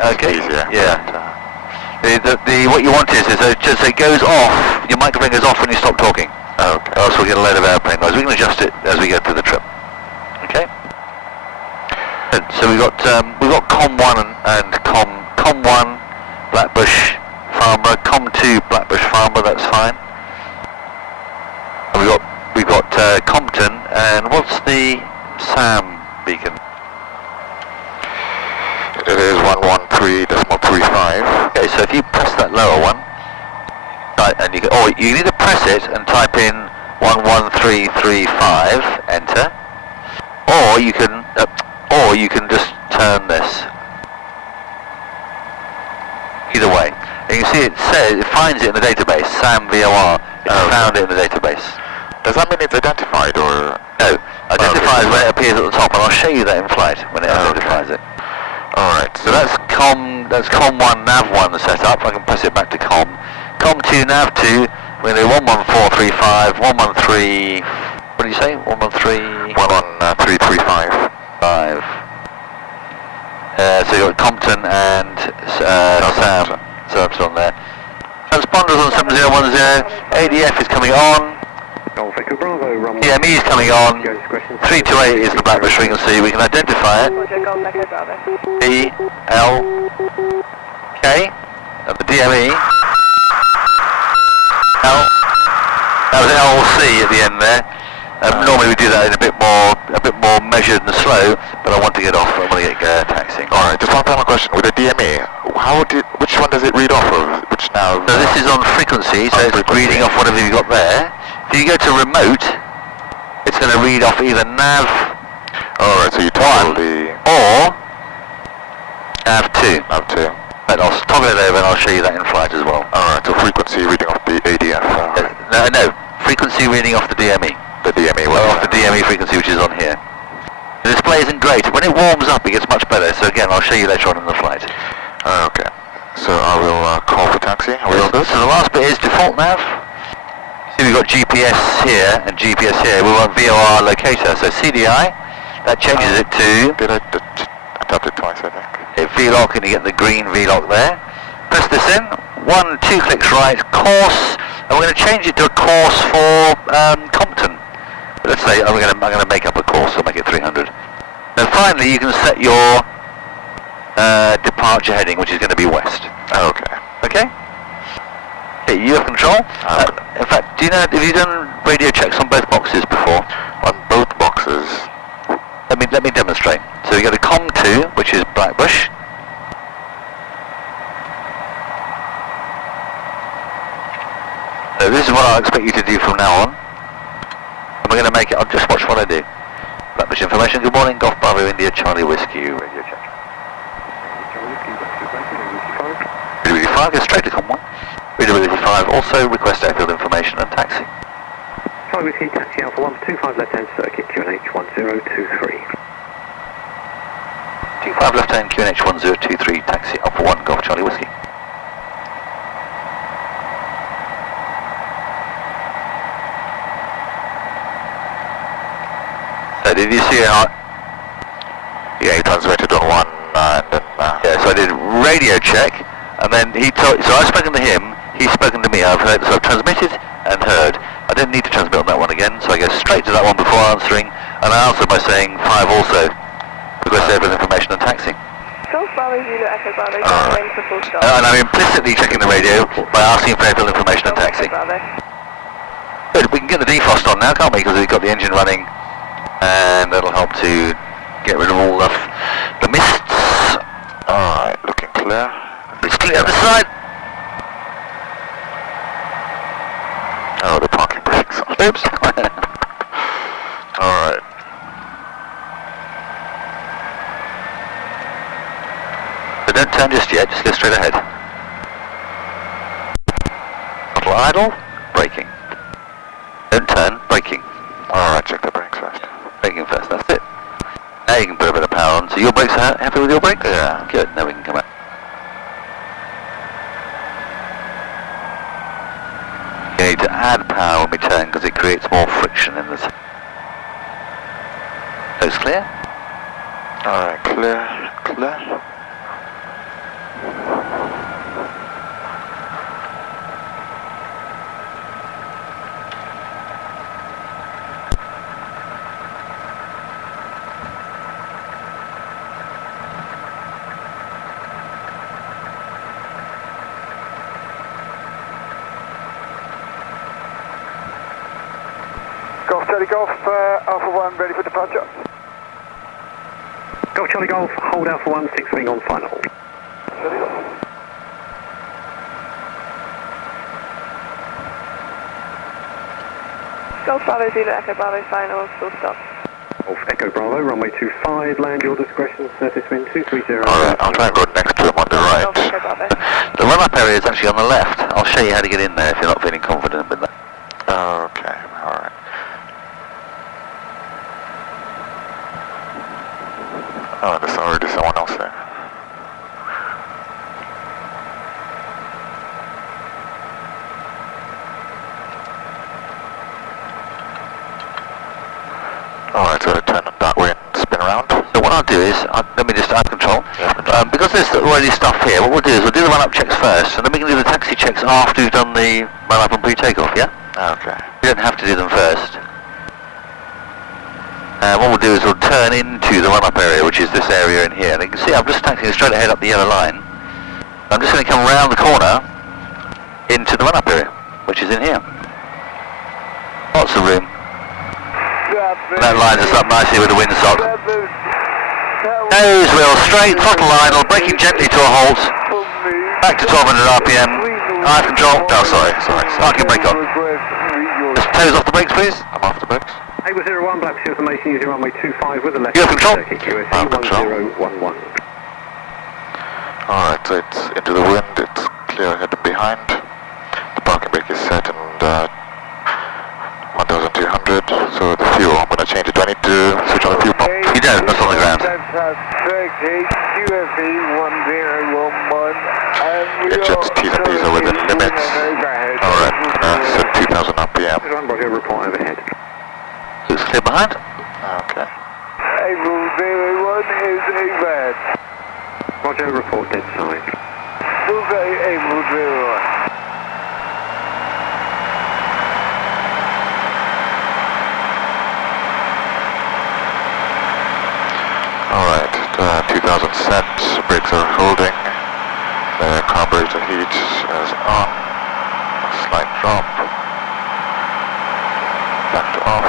Okay. Easier. Yeah. What you want is just it goes off. Your microphone goes off when you stop talking. Okay. Or else we'll get a load of airplane noise. We can adjust it as we go through the trip. Okay. Good. So we've got COM1 and COM1 Blackbush Farnborough, COM2 Blackbush Farnborough. That's fine. And we've got Compton, and what's the SAM beacon? It is 113.35. Okay, so if you press that lower one, and you can either press it and type in 11335, enter, or you can just turn this. Either way, and you can see it finds it in the database. SAM VOR. It found it in the database. Does that mean it's identified or? No, identifies where it appears at the top, and I'll show you that in flight when it identifies it. Alright, so that's COM1 nav1 set up. I can press it back to COM2 nav2. We're going to do 11435, 113. What did you say? 113. 11335. 5. So you've got Compton and SAM. So that's on there. Transponders on 7010. ADF is coming on. DME is coming on. 328 is the Blackbush frequency. We can identify it. B, L, K, and the DME. L. That was LC at the end there. Normally we do that in a bit more measured and slow, but I want to get off. I want to get taxiing. All right. Just one final question with the DME. Which one does it read off of? Which now? So this is on frequency, so it's reading off whatever you've got there. If you go to remote, it's going to read off either nav. Alright, so you toggle the or nav2. nav2. But I'll toggle it over and I'll show you that in flight as well. Alright, so frequency reading off the ADF. No, frequency reading off the DME. The DME. Off the DME frequency, which is on here. The display isn't great. When it warms up, it gets much better. So again, I'll show you later on in the flight. Okay. So I will call for taxi. Are we all good? So the last bit is default nav. See, we've got GPS here and GPS here. We want VOR locator. So CDI, that changes it to. I tapped it twice, I think. VLOC, and you get the green VLOC there. Press this in. 2 clicks right. Course, and we're going to change it to a course for Compton. Let's say I'm going to make up a course. I'll make it 300. And finally, you can set your departure heading, which is going to be west. Okay. Okay. Okay, you have control. In fact, have you done radio checks on both boxes before? On both boxes. Let me demonstrate. So we go to COM2, which is Blackbush. So this is what I'll expect you to do from now on. And we're going to make it. I'll just watch what I do. Blackbush information. Good morning, Golf Bravo India Charlie Whiskey radio check. Readability 5, go straight to COM1. Readability 5, also request airfield information and taxi. Charlie Whiskey, taxi Alpha 125 left hand circuit QNH 1023. 25 left hand QNH 1023, taxi Alpha 1, Golf Charlie Whiskey. So did you see how? Yeah, he transmitted on one and then. Yeah, so I did radio check, and then so I've spoken to him, he's spoken to me, so I've transmitted and heard. I didn't need to transmit on that one again, so I go straight to that one before answering, and I answered by saying 5 also. Request airfield information and taxi. Golf Bravo Zulu Echo Bravo, for full stop. And I'm implicitly checking the radio by asking for airfield information and taxi. Good, we can get the defrost on now, can't we? Because we've got the engine running, and that'll help to get rid of all of the mists. Alright, looking clear. It's clear this side. Oh, the parking brakes. Oops. Alright. So don't turn just yet, just go straight ahead. Throttle idle, braking. Don't turn, braking. Alright, check the brakes first. Braking first, that's it. Now you can put a bit of power on. So your brakes are happy with your brakes? Yeah. Good, now we can come out. You need to add power when we turn because it creates more friction in the... Those clear? Alright, clear. Charlie Golf, Alpha 1, ready for departure. Golf Charlie Golf, hold Alpha 1, 6 wing on final. Charlie Golf. Golf Bravo Zulu Echo Bravo final, full stop. Golf Echo Bravo, runway 25, land your discretion, surface wind 230. Alright, I'll try and go next to him on the Golf right. Echo Bravo. The run-up area is actually on the left. I'll show you how to get in there if you're not feeling confident with that. Okay, alright. Oh, there's already someone else there. Alright, so turn that way and spin around. So what I'll do is, let me just, I have control. Because there's already stuff here, what we'll do is we'll do the run-up checks first, and then we can do the taxi checks after we've done the run-up and pre-takeoff, yeah? Okay. You don't have to do them first. What we'll do is we'll turn into the run-up area, which is this area in here. And you can see I'm just taxiing straight ahead up the yellow line. I'm just going to come round the corner into the run-up area, which is in here. Lots of room. And that lines us up nicely with the windsock. Nose wheel straight, throttle idle, braking gently to a halt. Back to 1200 RPM. I have control. Oh, sorry. Parking brake on. Just toes off the brakes, please. I'm off the brakes. Able 01, black information using runway 25 with a left. You have control. Circuit QSE I have control. 1011. Alright, so it's into the wind, it's clear ahead and behind. The parking brake is set and 1200, so the fuel, I'm going to change it. Do I need to switch on the fuel pump? You don't, that's on the ground. Engines, T's and P's are within limits. Alright, set 2000 RPM. Roger, report overhead. Looks clear behind. Okay. Able 01 is overhead. Roger, report dead side. Okay, Able 01. Alright, 2000 set, brakes are holding, the carburetor heat is on, a slight drop, back to off.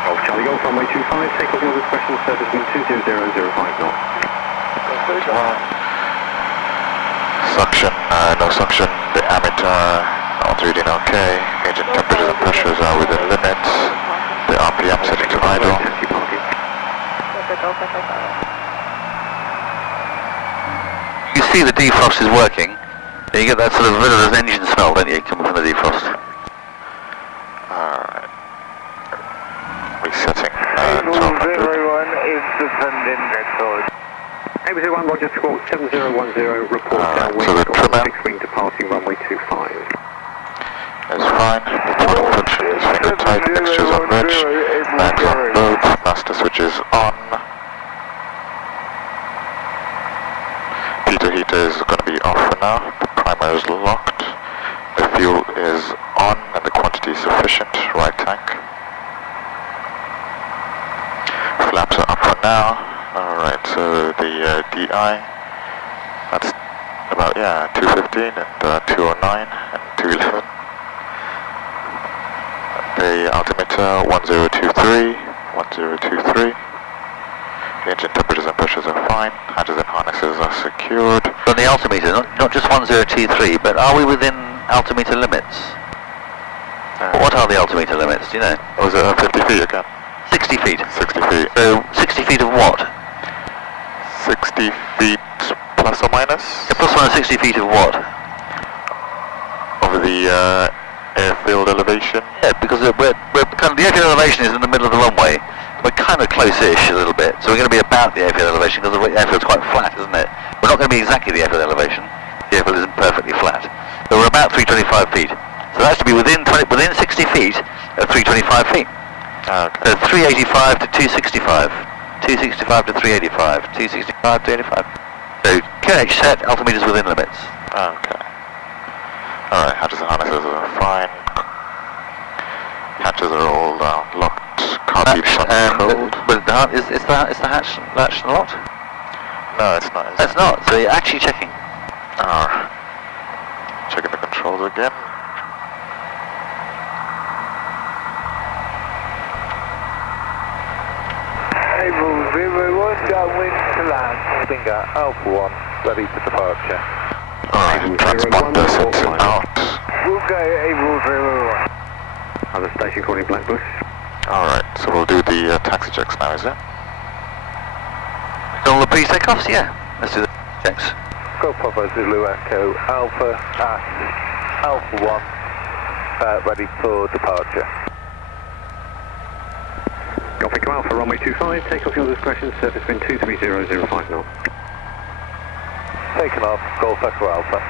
Golf Charlie Golf, runway 25, take off your discretion, surface wind 20005 knots. Suction, no suction, the ammeter not reading okay, engine temperatures and pressures are within limits, the RPM setting to idle. Taxi parking. Golf Echo Bravo. You see the defrost is working. You get that sort of villainous engine smell, don't you, coming from the defrost? Alright. Resetting, Able 1200. 01 is descending record. Able 01, Roger, squawk 7010, report downwind, so the trimmer 6 wing departing runway 25. Is fine, the throttle function is finger tight, mixtures on reg, mags on both, master switches on. Pitot heater is going to be off for now, the primer is locked, the fuel is on and the quantity is sufficient, right tank. Flaps are up for now, alright, so the DI, that's about, 215 and 209 and 211. The altimeter 1023. The engine temperatures and pressures are fine. Hatches and harnesses are secured. On the altimeter, not just 1023, but are we within altimeter limits? What are the altimeter limits, do you know? Oh, is it 50 feet again? 60 feet. 60 feet. So 60 feet of what? 60 feet plus or minus? Yeah, plus minus 60 feet of what? Of the airfield elevation. Yeah, because we're kind of, the airfield elevation is in the middle of the runway. We're kind of close-ish a little bit, so we're going to be about the airfield elevation because the airfield's quite flat, isn't it? We're not going to be exactly the airfield elevation. The airfield isn't perfectly flat. So we're about 325 feet. So that's to be within 60 feet of 325 feet. Okay. So 385 to 265. 265 to 385. 265 to 85. So KH set, altimeters within limits. Okay. Alright, hatches and harnesses are fine. Hatches are all locked. Car seats uncontrolled. But is the hatch locked? No, it's not. It's not, so you're actually checking. Checking the controls again. Able 01, downwind to land. Stinger, Alpha 1, ready for departure. Alright, transponder sets out. Vulgo Able 01. Other station calling Blackbush. Alright, so we'll do the taxi checks now, is it? All the pre-takeoffs? Yeah. Let's do the checks. Go Papa Zulu Echo Alpha at Alpha 1, ready for departure. Golf Echo Alpha, runway 25, take off your discretion, surface wind 23005 knots. Taken off, Golf Echo Alpha.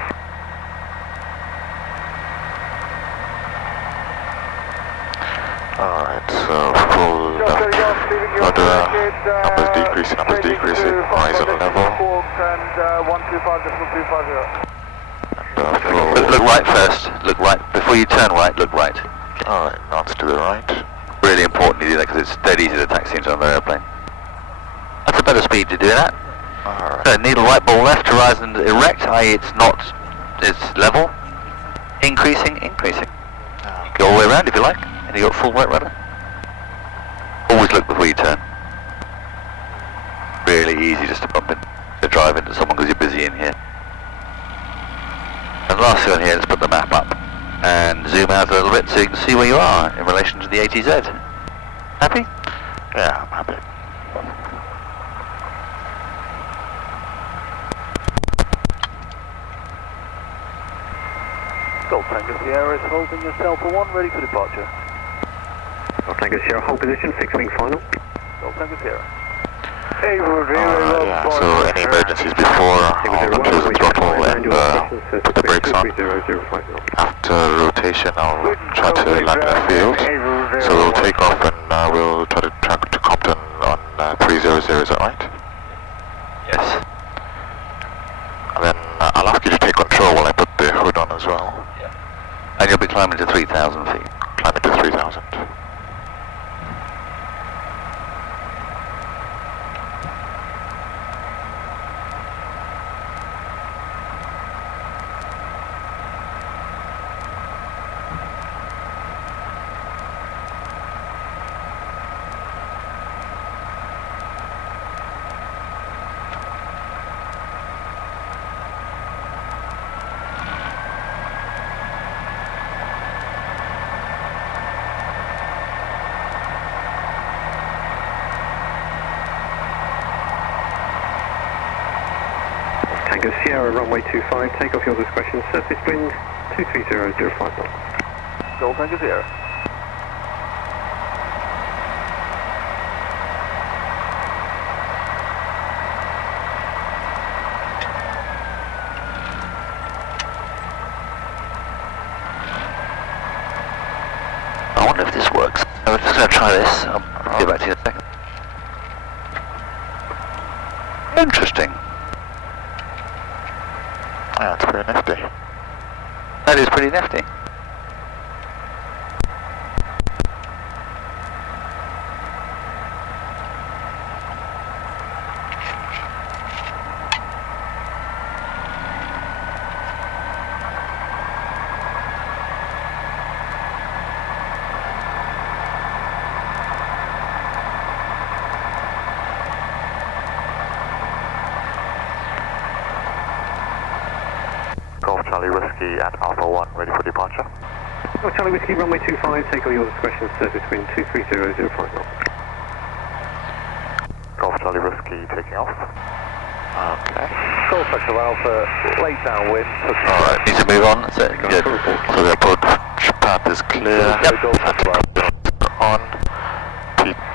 Alright, so full left rudder, numbers decreasing, horizon level. And 125.250. And full... Look right first. Look right. Before you turn right, look right. Alright, knots to the right. Really important you do that because it's dead easy to taxi into another airplane. That's a better speed to do that. Alright. So needle right, ball left, horizon erect, i.e. it's level. Increasing. Go all the way around if you like, and you got full right rudder. Always look before you turn. Really easy just to bump in, to drive into someone because you're busy in here. And last thing on here, let's put the map up and zoom out a little bit so you can see where you are in relation to the ATZ. Happy? Yeah, I'm happy. Golf Tango Sierra is holding yourself for 1, ready for departure. Golf Tango Sierra, hold position, fixed wing final. Golf Tango Sierra. Able 01. Yeah, so any emergencies before, I'll close the throttle and put the brakes on. After rotation, I'll try to land in the field. So we'll take off and we'll try to track to Compton on 300, is that right? Yes. And then I'll ask you to take control while I put the hood on as well. And you'll be climbing to 3,000 feet. Climbing to 3,000. Tango Sierra, runway 25, take off your discretion, surface wind 23005 knots. Golf Tango Sierra. I wonder if this works. I'm just going to try this. I'll get back to you in a second. Interesting. Yeah, it's pretty nifty. That is pretty nifty. Golf Charlie Whiskey at Alpha 1, ready for departure. Golf Charlie Whiskey, runway 25, take off your discretion, surface wind 23005 knots. Golf Charlie Whiskey taking off. Okay. Golf Echo Alpha, late downwind. Alright, need to move on. That's it. Good. So the approach path is clear. Yep. Golf Echo Alpha. On.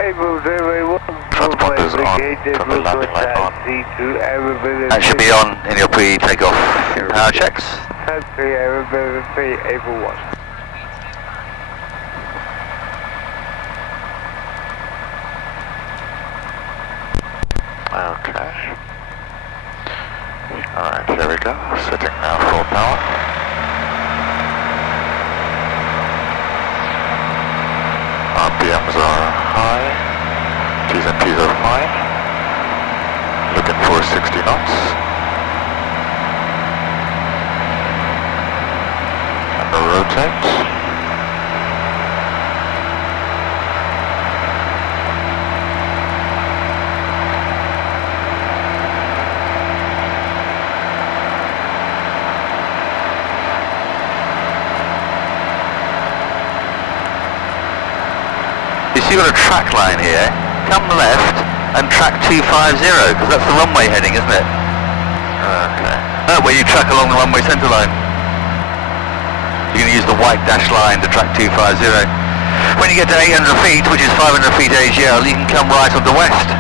Able 01. Transponders on. Turn the landing light on. That should be on in your pre-takeoff power checks. Taxi Aerobility Able 1. Okay. Alright, here we go. Setting now full power. RPMs are high. T's and P's are fine. Looking for 60 knots. And rotate. So you've got a track line here. Come left and track 250, because that's the runway heading, isn't it? Okay. Where you track along the runway centre line. You're going to use the white dashed line to track 250. When you get to 800 feet, which is 500 feet AGL, you can come right onto west.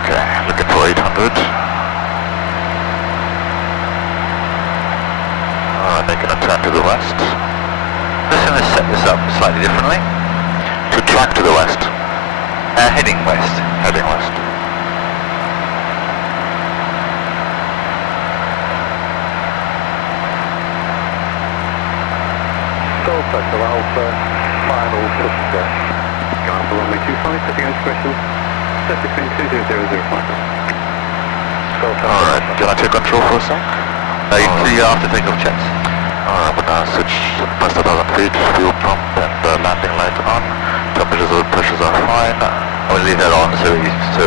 Okay, looking for 800. Making a turn to the west. Just going to set this up slightly differently. To track to the west. Heading west. Heading west. Golf Echo Alpha, final touchdown. Go Alpha runway 25, setting out questions. Surface wind 20005. Alright, can I take control for a sec? You have to take off checks. Alright, I'm gonna switch past 1,000 feet, fuel pump and the landing light on. Temperatures and pressures are fine. I will leave that on so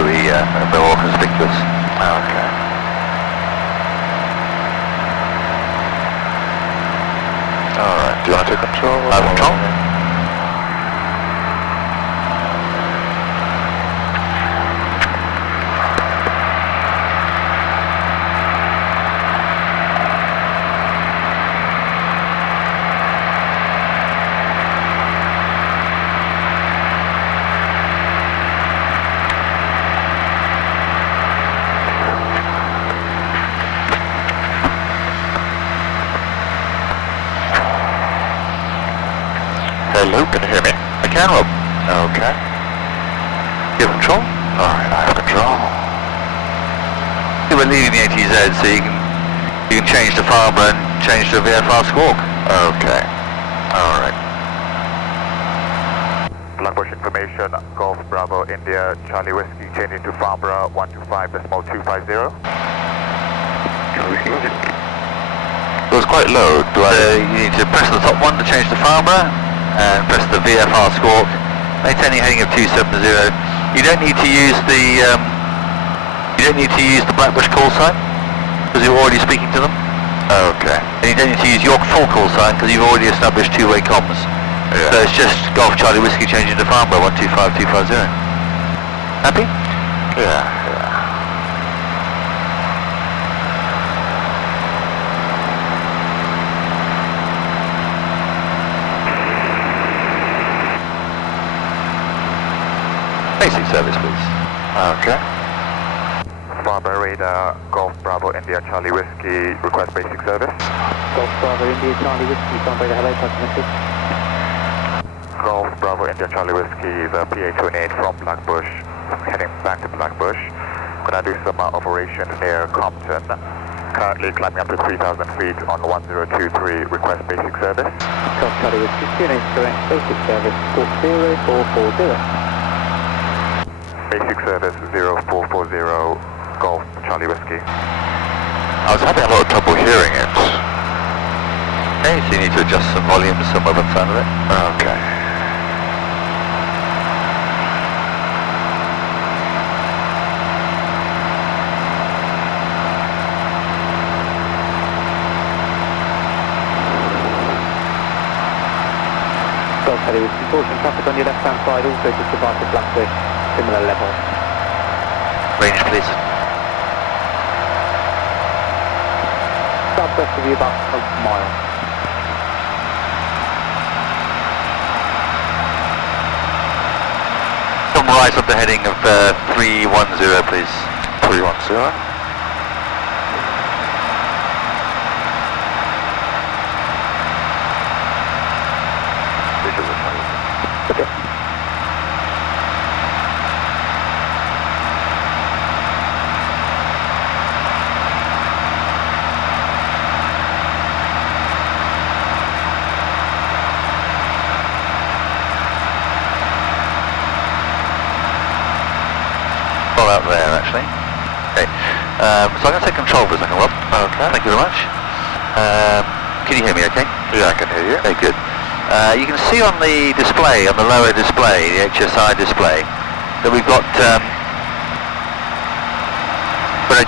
we're more conspicuous. Okay. Alright, do you want to take control? I have control. Hello, can you hear me? I can, Rob. Okay. You have control? Alright, I have control. We're leaving the ATZ, so you can change to Farber and change to a VFR Squawk. Okay. Alright. Flatbush information, Golf Bravo India, Charlie Whiskey changing to Farnborough 125.250. Charlie Whiskey, roger. It was quite low. You need to press the top one to change to Farber, and press the VFR Squawk. Maintain your heading of 270. You don't need to use the Blackbush call sign because you're already speaking to them. Okay. And you don't need to use your full call sign because you've already established two-way comms. Yeah. So it's just Golf Charlie Whiskey changing to Farnborough 125250. Happy? Yeah. Basic service, please. Okay. Farnborough radar, Golf Bravo India, Charlie Whiskey, request basic service. Golf Bravo India, Charlie Whiskey, Farnborough, hello, customer message. Golf Bravo India, Charlie Whiskey, the PA28 from Blackbush, heading back to Blackbush. Gonna do some operations near Compton. Currently climbing up to 3,000 feet on 1023, request basic service. Golf Charlie Whiskey, QNH correct, basic service, squawk 0440. Basic service 0440, Golf Charlie Whiskey. I was having a lot of trouble hearing it. Okay, so you need to adjust some volume somewhere by the sound of it. Okay. Golf Charlie Whiskey, caution traffic on your left-hand side, also just above the Blackbush, similar level. Range, please. Southwest of you about a mile. Come right up the heading of 310, please. 310. Okay. All out there, actually. Okay. So I'm going to take control for a second, Rob. Okay. Thank you very much. Can you hear me okay? Yeah, I can hear you. Okay, good. You can see on the display, on the lower display, the HSI display, that we've got a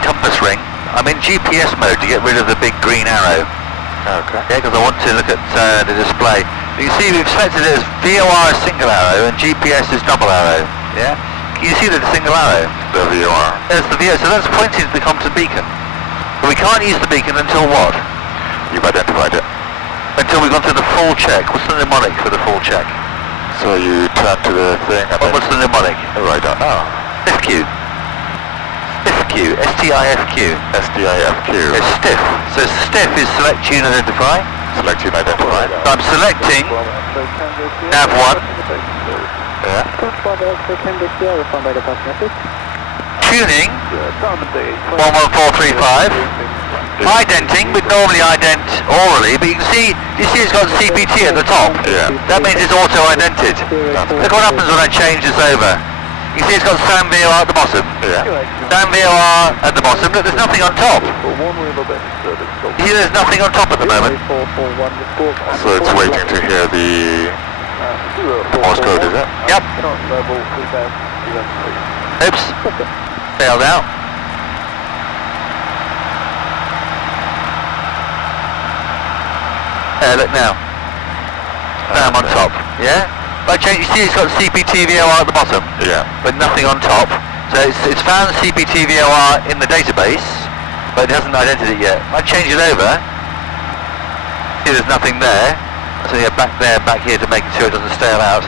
compass ring. I'm in GPS mode to get rid of the big green arrow. Okay. Yeah, because I want to look at the display. You can see we've selected it as VOR is single arrow and GPS is double arrow. Yeah? Can you see the single arrow? The VOR. There's the VOR, so that's pointing to the Compton beacon. But we can't use the beacon until what? You've identified it. Until we've gone through the full check. What's the mnemonic for the full check? So you turn to the thing and What's the mnemonic? Right down. Oh. STIFQ. STIFQ. STIFQ. STIFQ. It's stiff. So stiff is select, tune, identify. Select tune, identify. So I'm selecting nav 1. Yeah. Tuning 11435. Identing, we'd normally ident orally, but you see it's got CPT at the top. Yeah. That means it's auto-idented. Look what happens when I change this over. You see it's got SAM VOR at the bottom. Yeah. SAM VOR at the bottom, look, there's nothing on top. You see there's nothing on top at the moment. So it's waiting to hear the Morse code, is it? Yep. Oops. Failed out. Look now. SAM on top. Yeah? But you see it's got CPT VOR at the bottom. Yeah. But nothing on top. So it's found CPT VOR in the database, but it hasn't identified it yet. I change it over. See there's nothing there. So yeah, back there, back here to make sure it doesn't stale out.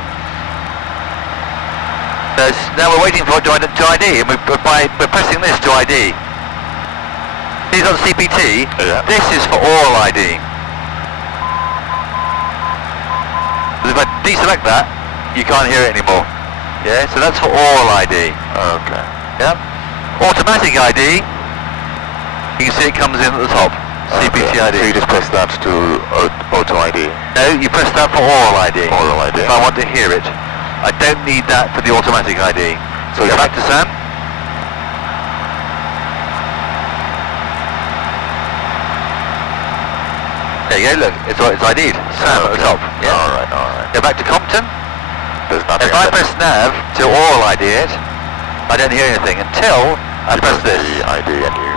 So now we're waiting for it to ID, and we're pressing this to ID. These are the CPT. Yeah. This is for oral ID. If I deselect that, you can't hear it anymore. Yeah, so that's for oral ID. Okay. Yeah. Automatic ID, you can see it comes in at the top. CPT ID. So you just press that to auto ID. No, you press that for oral ID. Oral ID. If I want to hear it. I don't need that for the automatic ID. So go back to SAM. There you go, look, it's ID'd. SAM at the top. Yeah. Alright. Go back to Compton. There's nothing. If I press nav to oral ID it, I don't hear anything until I press this. The ID and you.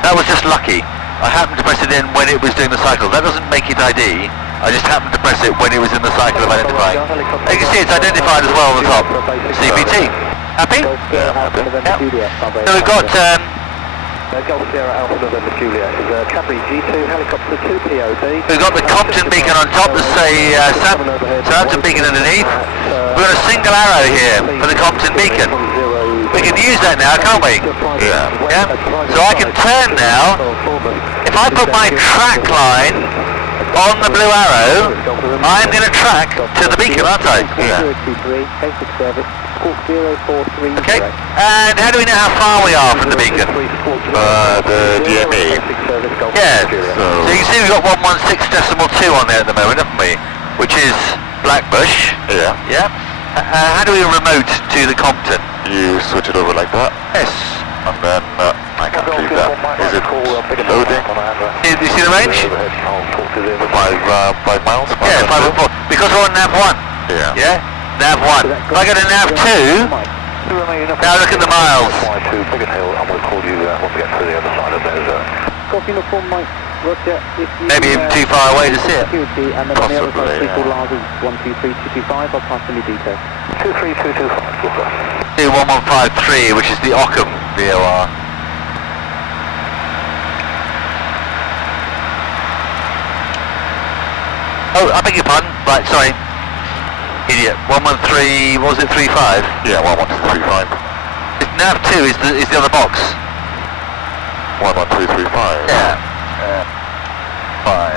That was just lucky. I happened to press it in when it was doing the cycle. That doesn't make it ID. I just happened to press it when it was in the cycle of identifying. You can see it's identified as well on the top. CPT. Happy? Yeah, happy. Yep. So we've got Golf Sierra Alpha November Juliet is Cadbury G2 helicopter 2 POD. we've got the Compton beacon on top, let's say Southampton beacon underneath. We've got a single arrow here for the Compton beacon. We can use that now, can't we? Yeah. Yeah? So I can turn now. If I put my track line on the blue arrow, I'm going to track to the beacon, aren't I? Yeah. Okay. And how do we know how far we are from the beacon? The DME. Yeah. So you can see we've got 116.2 on there at the moment, haven't we? Which is Blackbush. Yeah. Yeah. How do we remote to the Compton? You switch it over like that. Yes. And then I can't leave that. Is it loading? You see the range? 5 miles? Yeah, 5 and 4. Because we're on nav 1. Yeah. Yeah? Nav 1. If I go to nav 2, now look at the miles. Maybe even too far away to see it. Possibly, yeah. 21153, which is the Ockham VOR. Oh, I beg your pardon. Right, sorry. Idiot. 113, what was it, 35? Yeah, 11235. Nav 2 is the other box. 11235. Yeah. 5.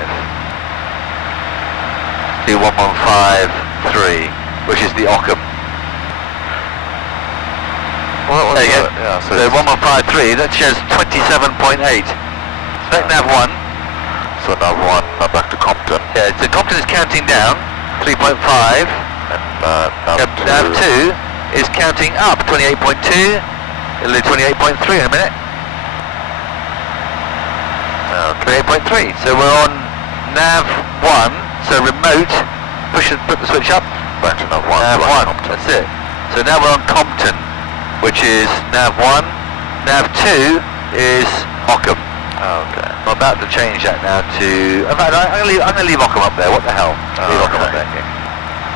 21153, which is the Ockham. Well, There you go. Yeah, So 1153, that shows 27.8. Select nav 1. So nav 1, back to Compton. Yeah, so Compton is counting down, 3.5. And Nav 2 is counting up, 28.2. It'll do 28.3 in a minute. 28.3. So we're on nav 1. So remote, put the switch up. back to nav 1. Nav 1, that's it. So now we're on Compton, which is nav 1. Nav 2 is Ockham. Okay. I'm about to change that now to... In fact, I'm going to leave Ockham up there. What the hell? Leave Ockham up there.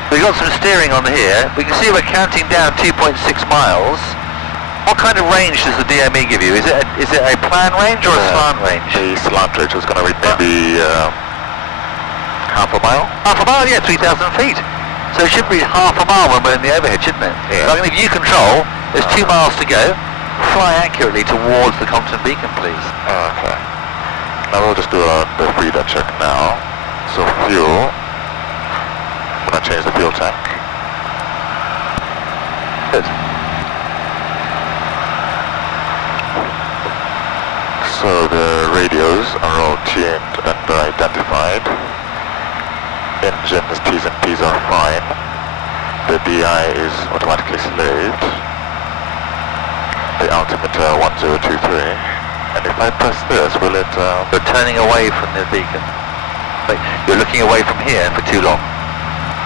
We've got some steering on here. We can see we're counting down 2.6 miles. What kind of range does the DME give you? Is it a plan range or a slant range? The slant range was going to read maybe half a mile. Half a mile, yeah, 3,000 feet. So it should be half a mile when we're in the overhead, shouldn't it? Yeah. So I'm going to give you control. There's 2 miles to go. Fly accurately towards the Compton beacon, please. Okay. Now we'll just do the freedom check now. So fuel. I'm going to change the fuel tank. Good. So the radios are all tuned and identified. Engines, T's and P's are fine. The DI is automatically slaved. The altimeter 1023. And if I press this, will it... You're turning away from the beacon. Like, you're looking away from here for too long.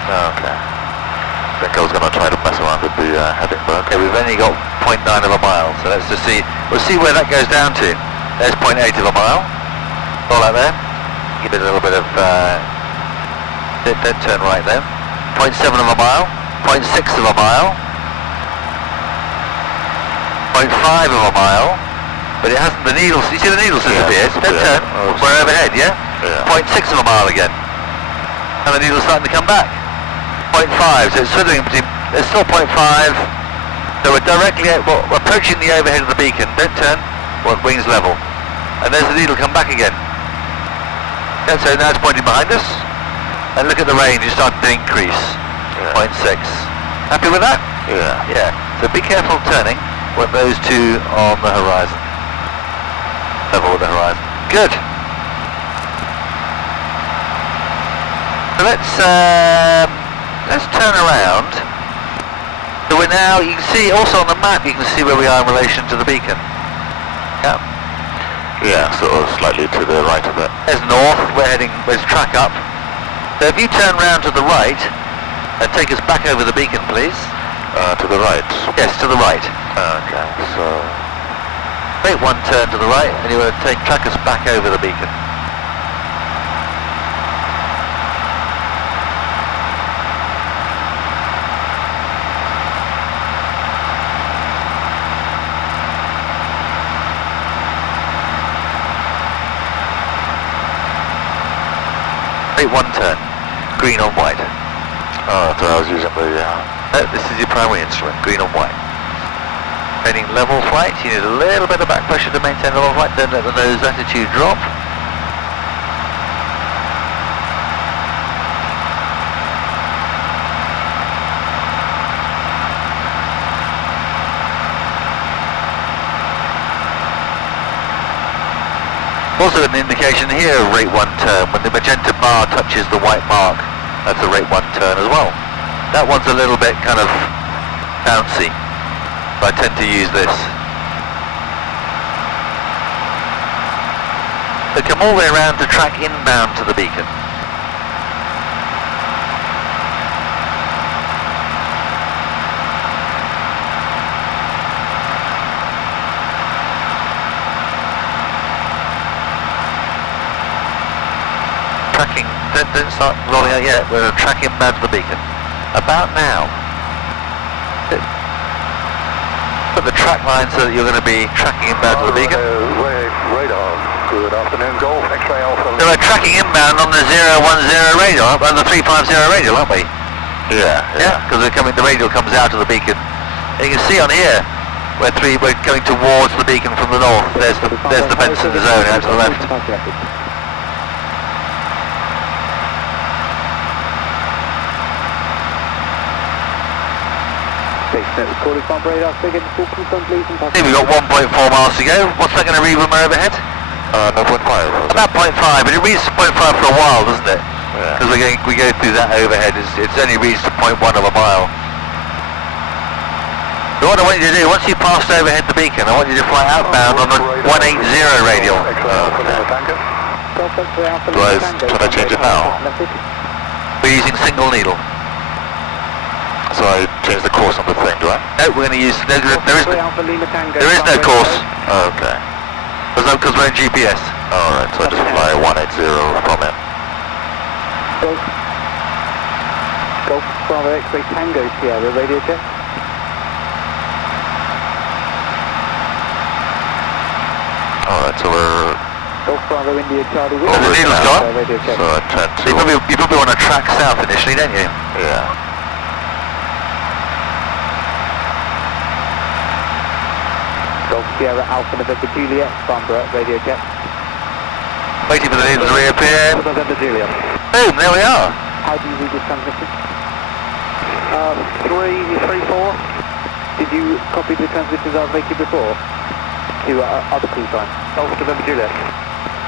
Okay. I think I was going to try to mess around with the heading bird. Okay, we've only got 0.9 of a mile, so let's just see. We'll see where that goes down to. There's 0.8 of a mile. All out there. Give it a little bit of... don't turn right there. 0.7 of a mile. 0.6 of a mile. 0.5 of a mile. But it hasn't... The needles... You see the needles disappeared? Don't turn. We're overhead, yeah? 0.6 of a mile again. And the needle's starting to come back. 0.5, so it's swimming between... There's still 0.5. So we're directly... Well, we're approaching the overhead of the beacon. Don't turn. Well, wings level. And there's the needle come back again. Yeah, so now it's pointing behind us. And look at the range, it's starting to increase. 0.6. Happy with that? Yeah. Yeah. So be careful turning with those two on the horizon. Level with the horizon. Good. So let's turn around. So we're now, you can see also on the map, you can see where we are in relation to the beacon. Yeah. Yeah, sort of slightly to the right of it. There's north, there's track up. So if you turn round to the right and take us back over the beacon, please. To the right? Yes, to the right. Okay, so... Make one turn to the right and you want to track us back over the beacon. Make one turn. Green on white. Oh, so I was using the... No, this is your primary instrument, green on white. Maintaining level flight, you need a little bit of back pressure to maintain level flight, don't let the nose attitude drop. Also an indication here of rate 1 turn, when the magenta bar touches the white mark, that's a rate 1 turn as well. That one's a little bit kind of bouncy, so I tend to use this. So come all the way around to track inbound to the beacon. Tracking, don't start rolling out yet, we're tracking inbound to the beacon. About now. Put the track line so that you're going to be tracking inbound to the beacon. Radar. Good afternoon, Golf, X-ray Alpha. So we're tracking inbound on the 010 radial, on the 350 radial, aren't we? Yeah. Yeah, because the radial comes out of the beacon. And you can see on here, we're going towards the beacon from the north. There's the Benson zone out to the left. We've got 1.4 miles to go. What's that going to read when we're overhead? 0.5. About 0.5, but it reads 0.5 for a while, doesn't it? Yeah. Because we go through that overhead. It's only reached 0.1 of a mile. So what I want you to do, once you've passed overhead the beacon, I want you to fly outbound on the 180 radial. Should I change it now? We're using single needle. So I change the course on the thing, do I? No, we're going to use... There is no course. Oh, okay. Because we're in GPS. Alright, so I just fly 180 from him. Golf Bravo X-Ray Tango Sierra, radio check. Alright, so we're Golf Bravo India Charlie Oh, the needle's gone? radio check. so I tend to... You probably want to track south initially, don't you? Yeah. Golf Sierra Alpha November Juliet, Farnborough, radio check. Waiting for the needle to reappear. November Juliet. Boom, there we are. How do you read this transmission? 334. Did you copy the transmissions I was making before? To other call sign? Golf November Juliet.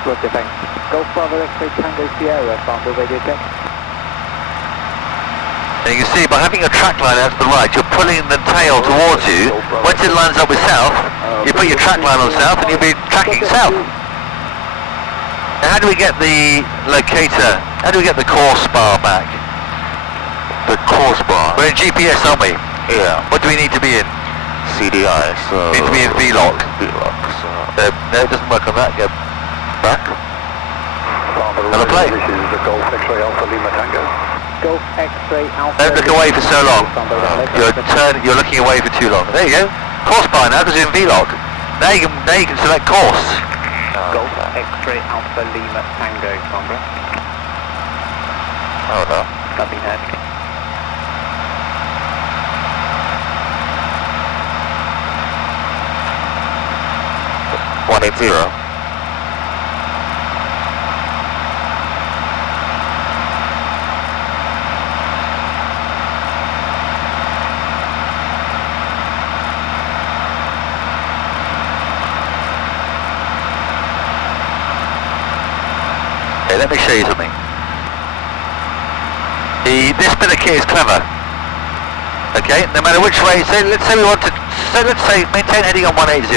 Roger, thanks. Golf Bravo X-Ray Tango Sierra, Farnborough, radio check. And you can see by having a track line out to the right, you're pulling the tail towards you. Once it lines up with south, you put your track line on south and you'll be tracking south. Now how do we get the locator, how do we get the course bar back? The course bar. We're in GPS, aren't we? Yeah. What do we need to be in? CDI, so... We need to be in VLOC. VLOC, so... No, it doesn't work on that. Go back. Another play. This is the Golf X-Ray Alpha Lima Tango. Golf X-Ray Alpha... Don't look away for so long. You're looking away for too long. There you go. Course bar now, because you're in VLOC. Now you can select course. Golf X-Ray Alpha Lima Tango, Farnborough. Oh no. Nothing heard. $180. Okay, let me show you something. This bit of kit is clever. Okay, no matter which way, let's say maintain heading on 180.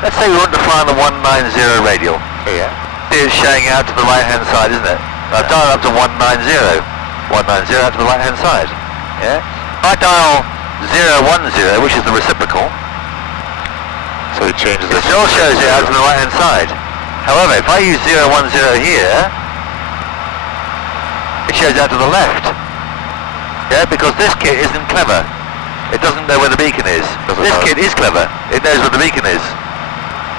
Let's say we want to fly on the 190 radial. Yeah. It's showing out to the right hand side, isn't it? I've dialed up to 190. 190 out to the right hand side. Yeah. If I dial 010, which is the reciprocal, So it changes it still shows it out to the right hand side. However, if I use 010 here, it shows out to the left. Yeah, because this kit isn't clever. It doesn't know where the beacon is. This kit is clever. It knows where the beacon is.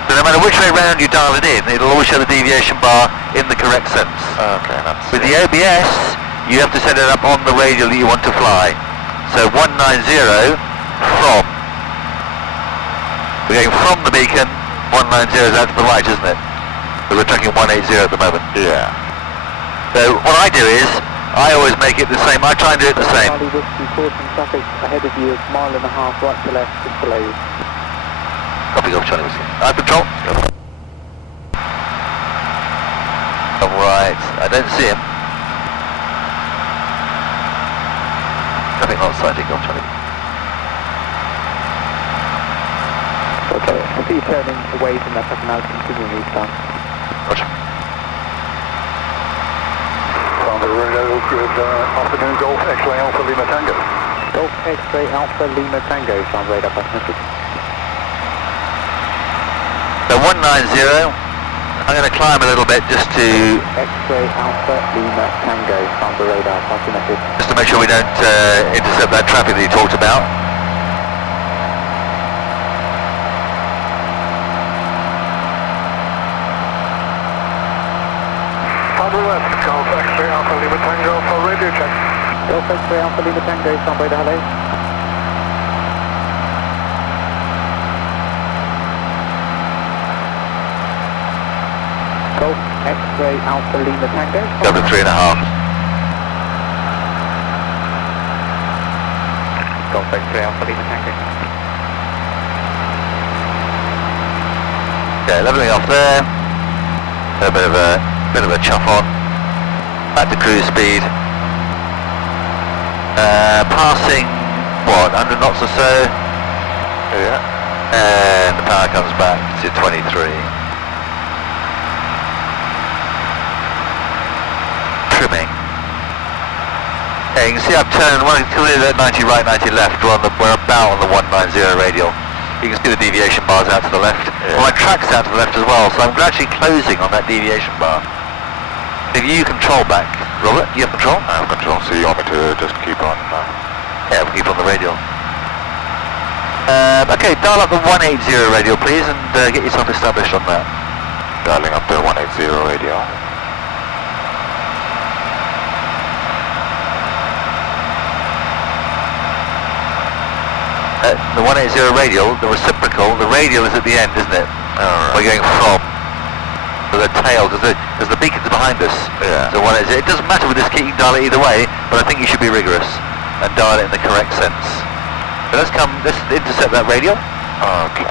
So no matter which way round you dial it in, it'll always show the deviation bar in the correct sense. Okay, that's... With the OBS, you have to set it up on the radial that you want to fly. So 190 from. We're going from the beacon, 190 is out to the right, isn't it? Because we're tracking 180 at the moment. Yeah. So what I do is, I always make it the same. I try and do it the same. Charlie Whiskey, caution traffic ahead of you, mile and a half right to left, just below you. Copy, Golf Charlie Whiskey. Control. Alright, I don't see him. Traffic not sighting, Golf Charlie. Okay, I see you turning away from that second now, continuing eastbound. Roger. Afternoon Golf X-Ray Alpha Lima Tango. Golf X-Ray Alpha Lima Tango, sound radar pass message. So 190, I'm going to climb a little bit just to X-Ray Alpha Lima Tango, sound radar pass message. just to make sure we don't intercept that traffic that you talked about. West, Golf X-Ray Alpha Lima Tango for radio check. Golf X-Ray Alpha Lima Tango, sound radar, hello. Golf X-Ray Alpha Lima Tango. Go to 3.5. Golf X-Ray Alpha Lima Tango. Okay, levelling off there. A bit of a chuff on. Back to cruise speed. Passing, what, 100 knots or so? Yeah. And the power comes back to 23. Trimming. Yeah, you can see I've turned, clearly at 90 right, 90 left. We're about on the 190 radial. You can see the deviation bars out to the left. Yeah. Well, my track's out to the left as well, so I'm gradually closing on that deviation bar. If you control back, Robert, you have control? I have control, so you want me to just keep on... Yeah, we'll keep on the radial. Okay, dial up the 180 radial, please, and get yourself established on that. Dialing up the 180 radio. The 180 radial, the reciprocal, the radial is at the end, isn't it? Alright. We're going from the tail, because the beacon's behind us. Yeah. So 180, it doesn't matter with this key, you can dial it either way, but I think you should be rigorous and dial it in the correct sense. So let's intercept that radial. Okay.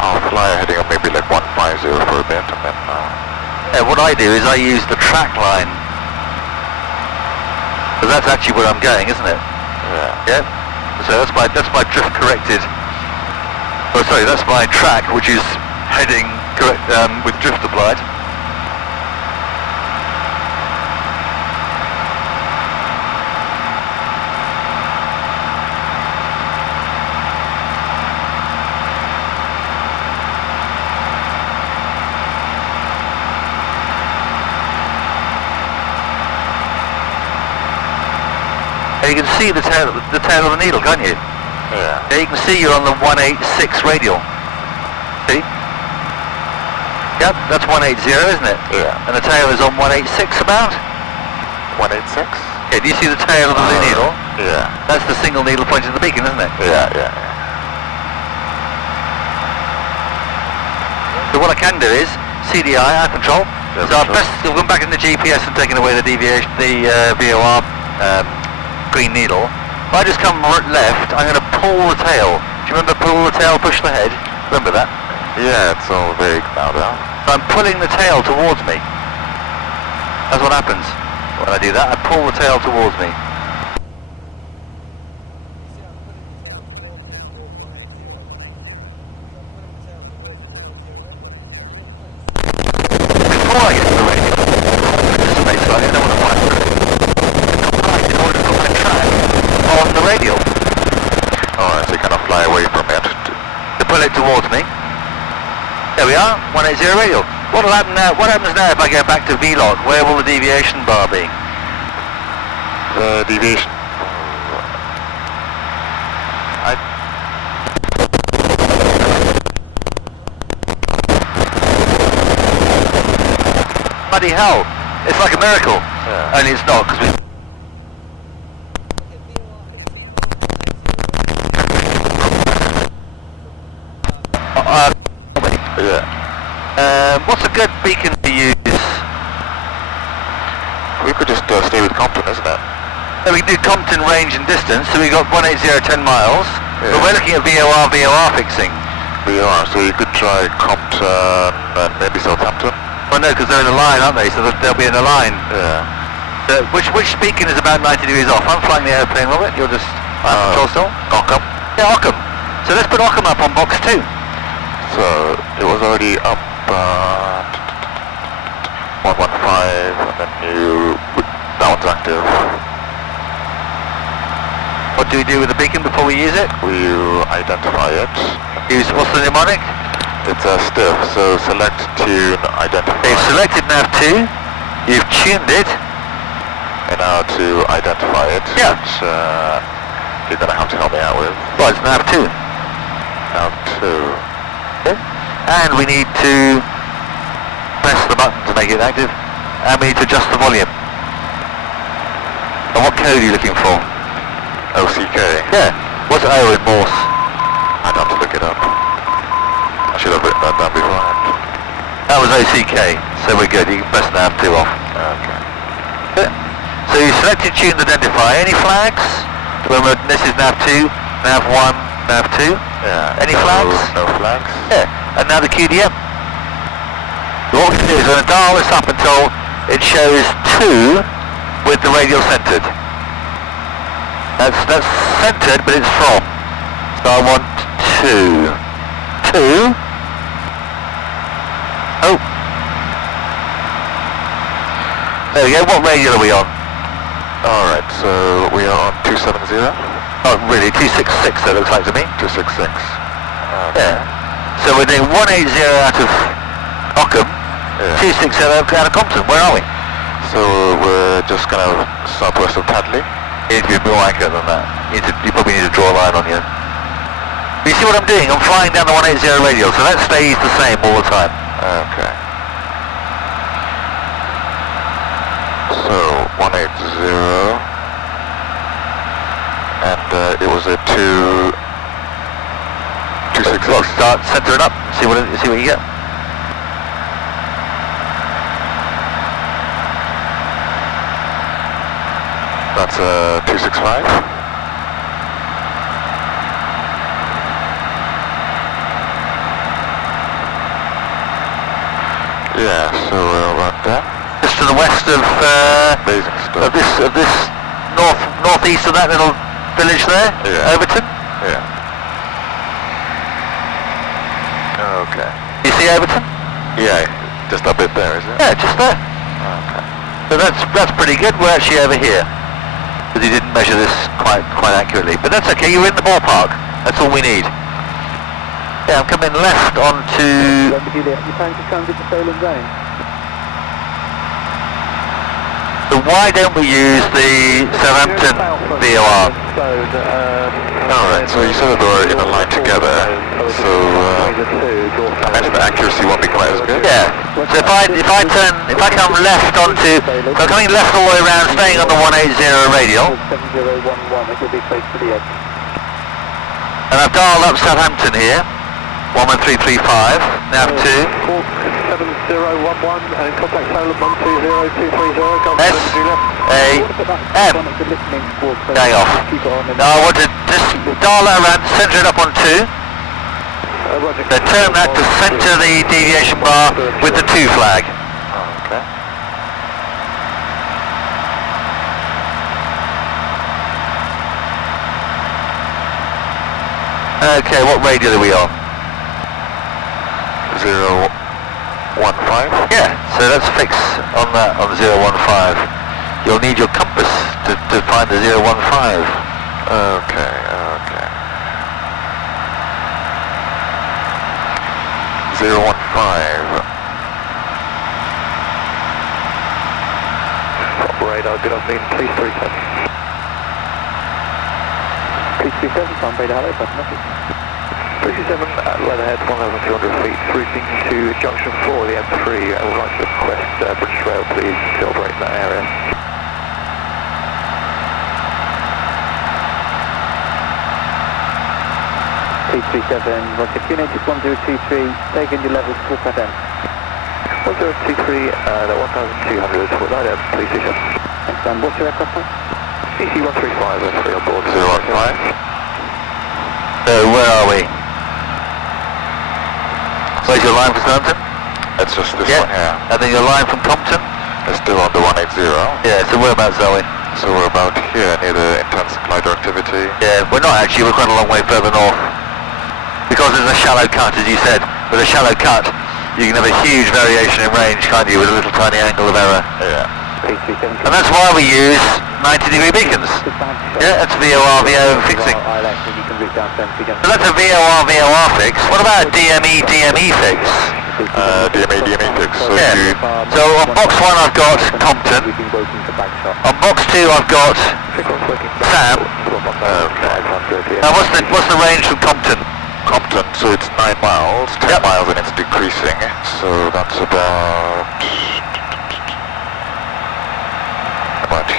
I'll fly heading up maybe like 150 for a bit and then... What I do is I use the track line. Because that's actually where I'm going, isn't it? Yeah. Yeah? So that's my drift corrected. Oh, sorry, that's my track, which is heading correct with drift applied. And you can see the tail of the needle, can't you? Yeah. Yeah, you can see you're on the 186 radial. See? Yep, that's 180, isn't it? Yeah. And the tail is on 186 about? 186? Yeah, do you see the tail of the needle? Yeah. That's the single needle pointing to the beacon, isn't it? Yeah, yeah. So what I can do is, CDI, eye control. Yeah, So I've sure. I've gone back in the GPS and taken away the deviation, the VOR green needle. If I just come left, I'm going to pull the tail. Do you remember pull the tail, push the head? Remember that? Yeah, it's all vague now though. So I'm pulling the tail towards me. That's what happens when I do that. I pull the tail towards me. Before I get to the radio, anticipate slightly, I don't want to fly through it. In order to put my track on the radial. Alright, so you kind of fly away from it. To pull it towards me. There we are, 180 radial. What'll happen now? What happens now if I go back to V-lock? Where will the deviation bar be? The deviation... Bloody hell! It's like a miracle. Yeah. Only it's not, because we... Yeah. What's a good beacon to use? We could just stay with Compton, isn't it? So we can do Compton range and distance, so we got 180 10 miles. Yeah. But we're looking at VOR fixing. VOR, so you could try Compton and maybe Southampton. Well no, because they're in a line, aren't they? So they'll be in a line. Yeah. So which beacon is about 90 degrees off? I'm flying the airplane, Robert. You're just control still? Ockham. Yeah, Ockham. So let's put Ockham up on box 2. So it was already up 115 and then that one's active. What do we do with the beacon before we use it? We identify it. Use, what's the mnemonic? It's a stiff, so select, tune, identify. You've selected nav2, you've tuned it. And now to identify it, Yeah. which you're going to have to help me out with. Well, it's nav2. Nav2. Okay. And we need to press the button to make it active. And we need to adjust the volume. And what code are you looking for? OCK. Yeah. What's O in Morse? I'd have to look it up. I should have written that down beforehand. That was OCK, so we're good. You can press nav2 off. Okay. So you selected tuned identify. Any flags? Remember, this is nav2, nav1, nav2. Yeah. Any flags? No flags. Yeah. And now the QDM. So what we're going to do is we're going to dial this up until it shows 2 with the radial centered. That's centered, but it's from. So I want 2. 2. Oh. There we go. What radial are we on? Alright, so we are on 270. Oh, really? 266, that looks like to me. 266. Yeah. So we're doing 180 out of Ockham, 260 out of Compton. Where are we? So we're just kind of southwest of Tadley. You need to be more accurate than that. You probably need to draw a line on you. You see what I'm doing? I'm flying down the 180 radial, so that stays the same all the time. Okay. So 180, and it was a 266. Well, start centering up. See what you get. That's 265. Yeah, so we're about there. Just to the west of this northeast of that little village there, yeah. Overton. Yeah. Okay. You see Overton? Yeah, just a bit there, is it? Yeah, just there. Okay. So that's pretty good. We're actually over here, because he didn't measure this quite accurately. But that's okay. You're in the ballpark. That's all we need. Yeah, I'm coming left onto. You plan to transit the stolen zone? So why don't we use the Southampton VOR? Alright, so you said that they were in a line together, so I imagine the accuracy won't be quite as good. Yeah. So if I come left onto, so I'm coming left all the way around, staying on the 180 radial, 7011, it will be close to the edge. and I've dialed up Southampton here, 11335, nav 2. 7011 and contact Solent 120230, Golf S-A-M. Going off. Now I want to just dial that around, centre it up on 2. So turn that to centre the deviation bar with the 2 flag. Okay. Okay, what radial are we on? 015. Yeah, so let's fix on that on 015. You'll need your compass to find the 015. Okay. 015. Radar, good afternoon, please 37. Please 37, from radar, hello, button message. 37 at Leatherhead, 1,200 feet, routing to junction 4 of the M3. I would like to request British Rail, please, to operate in that area. Please 37, Roger, QNH 1023, take in your levels 4 M. 1023 at 1,200, for that M, please 37. Thanks, Dan. What's your aircraft type? CC 135, free on board. 015. So where are we? Where's your line for Southampton? It's just this Yeah. one here. And then your line from Compton? It's still on the 180. Yeah, so whereabouts are we? So we're about here near the intense glider activity. Yeah, we're not actually, we're quite a long way further north. Because there's a shallow cut, as you said. With a shallow cut, you can have a huge variation in range, can't you, with a little tiny angle of error. Yeah. And that's why we use 90-degree beacons. Yeah, that's VOR, VO fixing. So that's a VOR, VOR fix. What about a DME, DME fix? DME fix. So Yeah. you, So on box 1 I've got Compton. On box 2 I've got Sam. Now what's the range from Compton? Compton, so it's 9 miles, 10 Yep. miles and it's decreasing. So that's about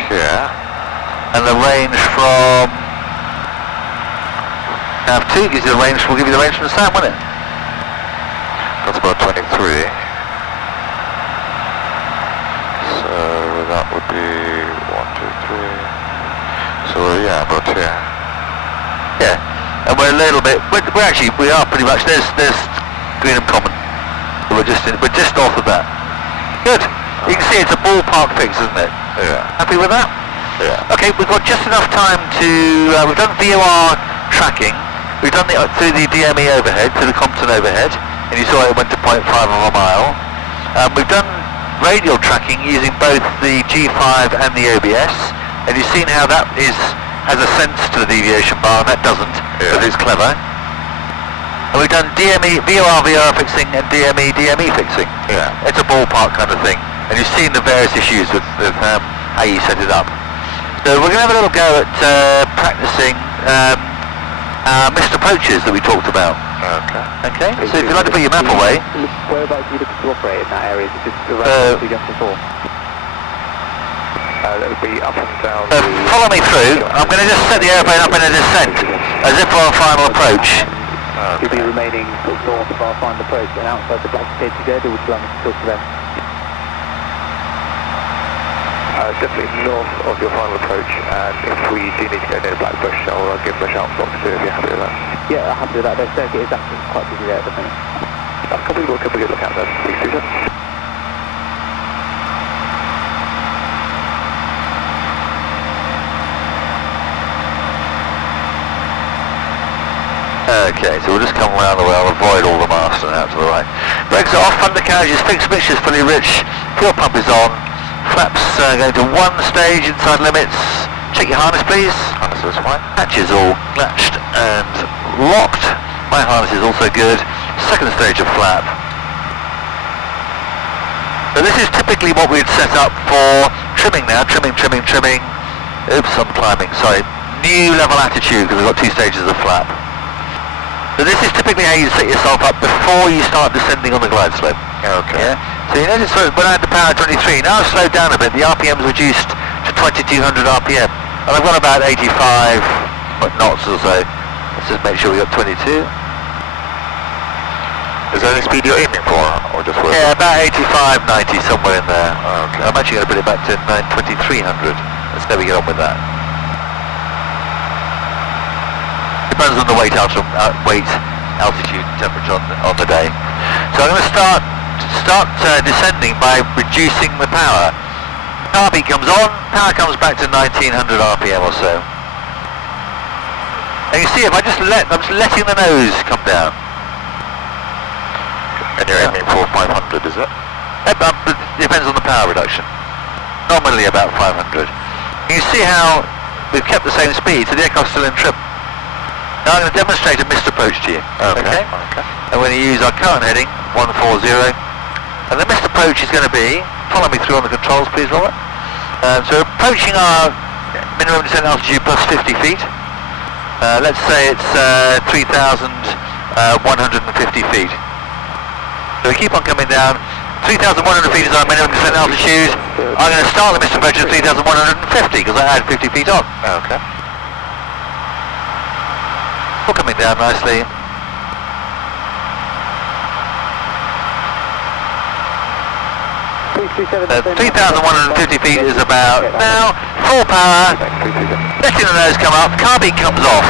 here. And the range from nav 2 gives you the range, we'll give you the range from Sam, won't it? That's about 23. So that would be 1, 2, 3. So yeah, about here. Yeah. And we're a little bit, we are pretty much, there's Greenham Common. So we're just north of that. Good. You can see it's a ballpark fix, isn't it? Yeah. Happy with that? Yeah. Okay, we've got just enough time to, we've done VOR tracking, we've done through the DME overhead, through the Compton overhead, and you saw it went to 0.5 of a mile. We've done radial tracking using both the G5 and the OBS, and you've seen how that has a sense to the deviation bar, and that doesn't, but it's clever. And we've done DME, VOR fixing and DME fixing. Yeah. It's a ballpark kind of thing. And you've seen the various issues with how you set it up. So we're going to have a little go at practicing our missed approaches that we talked about. Okay. Okay? So if you'd like to put your map away. Whereabouts are you looking to operate in that area? Is it just around we just before? That would be up and down. Follow me through. I'm going to just set the airplane up in a descent, as if for our final approach. You'll be remaining north of our final approach and outside the black stage there, or would you like me to talk to them? Definitely north of your final approach, and if we do need to go near Blackbush, I'll give them a shout what to do if you're happy with that. Yeah, I'm happy with that. Their circuit is actually quite busy there at the minute. Could we look at that, please, Susan? Okay, so we'll just come around the way, I'll avoid all the masts and out to the right. Brakes are off, undercarriage is fixed, mixture is fully rich, fuel pump is on, flaps going to one stage inside limits. Check your harness please. Harness is fine. Hatches all latched and locked. My harness is also good. Second stage of flap. So this is typically what we'd set up for trimming now, trimming. Oops, I'm climbing, sorry. New level attitude because we've got two stages of flap. So this is typically how you set yourself up before you start descending on the glide slope. Okay. Yeah? So you notice when I had the power 23, now I've slowed down a bit, the RPM's reduced to 2200 RPM. And I've got about 85 knots or so. Let's just make sure we got 22. Is that the speed you're aiming for, or just working? Yeah, about 85, 90, somewhere in there. Okay. I'm actually going to put it back to 2300. Let's never get on with that. Depends on the weight, altitude, temperature on the day. So I'm going to start descending by reducing the power. Power beat comes on, power comes back to 1900 RPM or so. And you see, if I'm just letting the nose come down. And you're aiming for 500, is it? It depends on the power reduction. Nominally about 500. You see how we've kept the same speed, so the aircraft's still in trim. Now I'm going to demonstrate a missed approach to you. Okay. And we're going to use our current heading, 140. And the missed approach is going to be, follow me through on the controls please, Robert. So approaching our minimum descent altitude plus 50 feet. Let's say it's 3,150 feet. So we keep on coming down. 3,100 feet is our minimum descent altitude. I'm going to start the missed approach at 3,150 because I had 50 feet on. Okay. We're coming down nicely. 3,150 feet is about now full power. Letting the nose come up. Car beat comes off.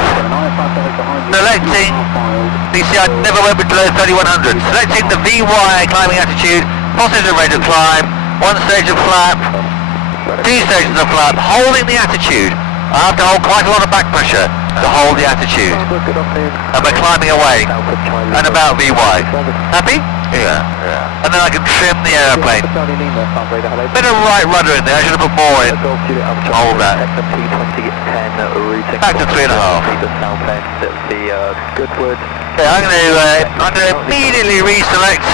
Selecting. You see, I never went below 3,100. Selecting the VY climbing attitude. Positive rate of climb. One stage of flap. Two stages of flap. Holding the attitude. I have to hold quite a lot of back pressure to hold the attitude. And we're climbing away. And about VY. Happy? Yeah. And then I can trim the aeroplane. Bit of right rudder in there, I should have put more in. Hold that. Back to 3.5. Okay, I'm going to immediately reselect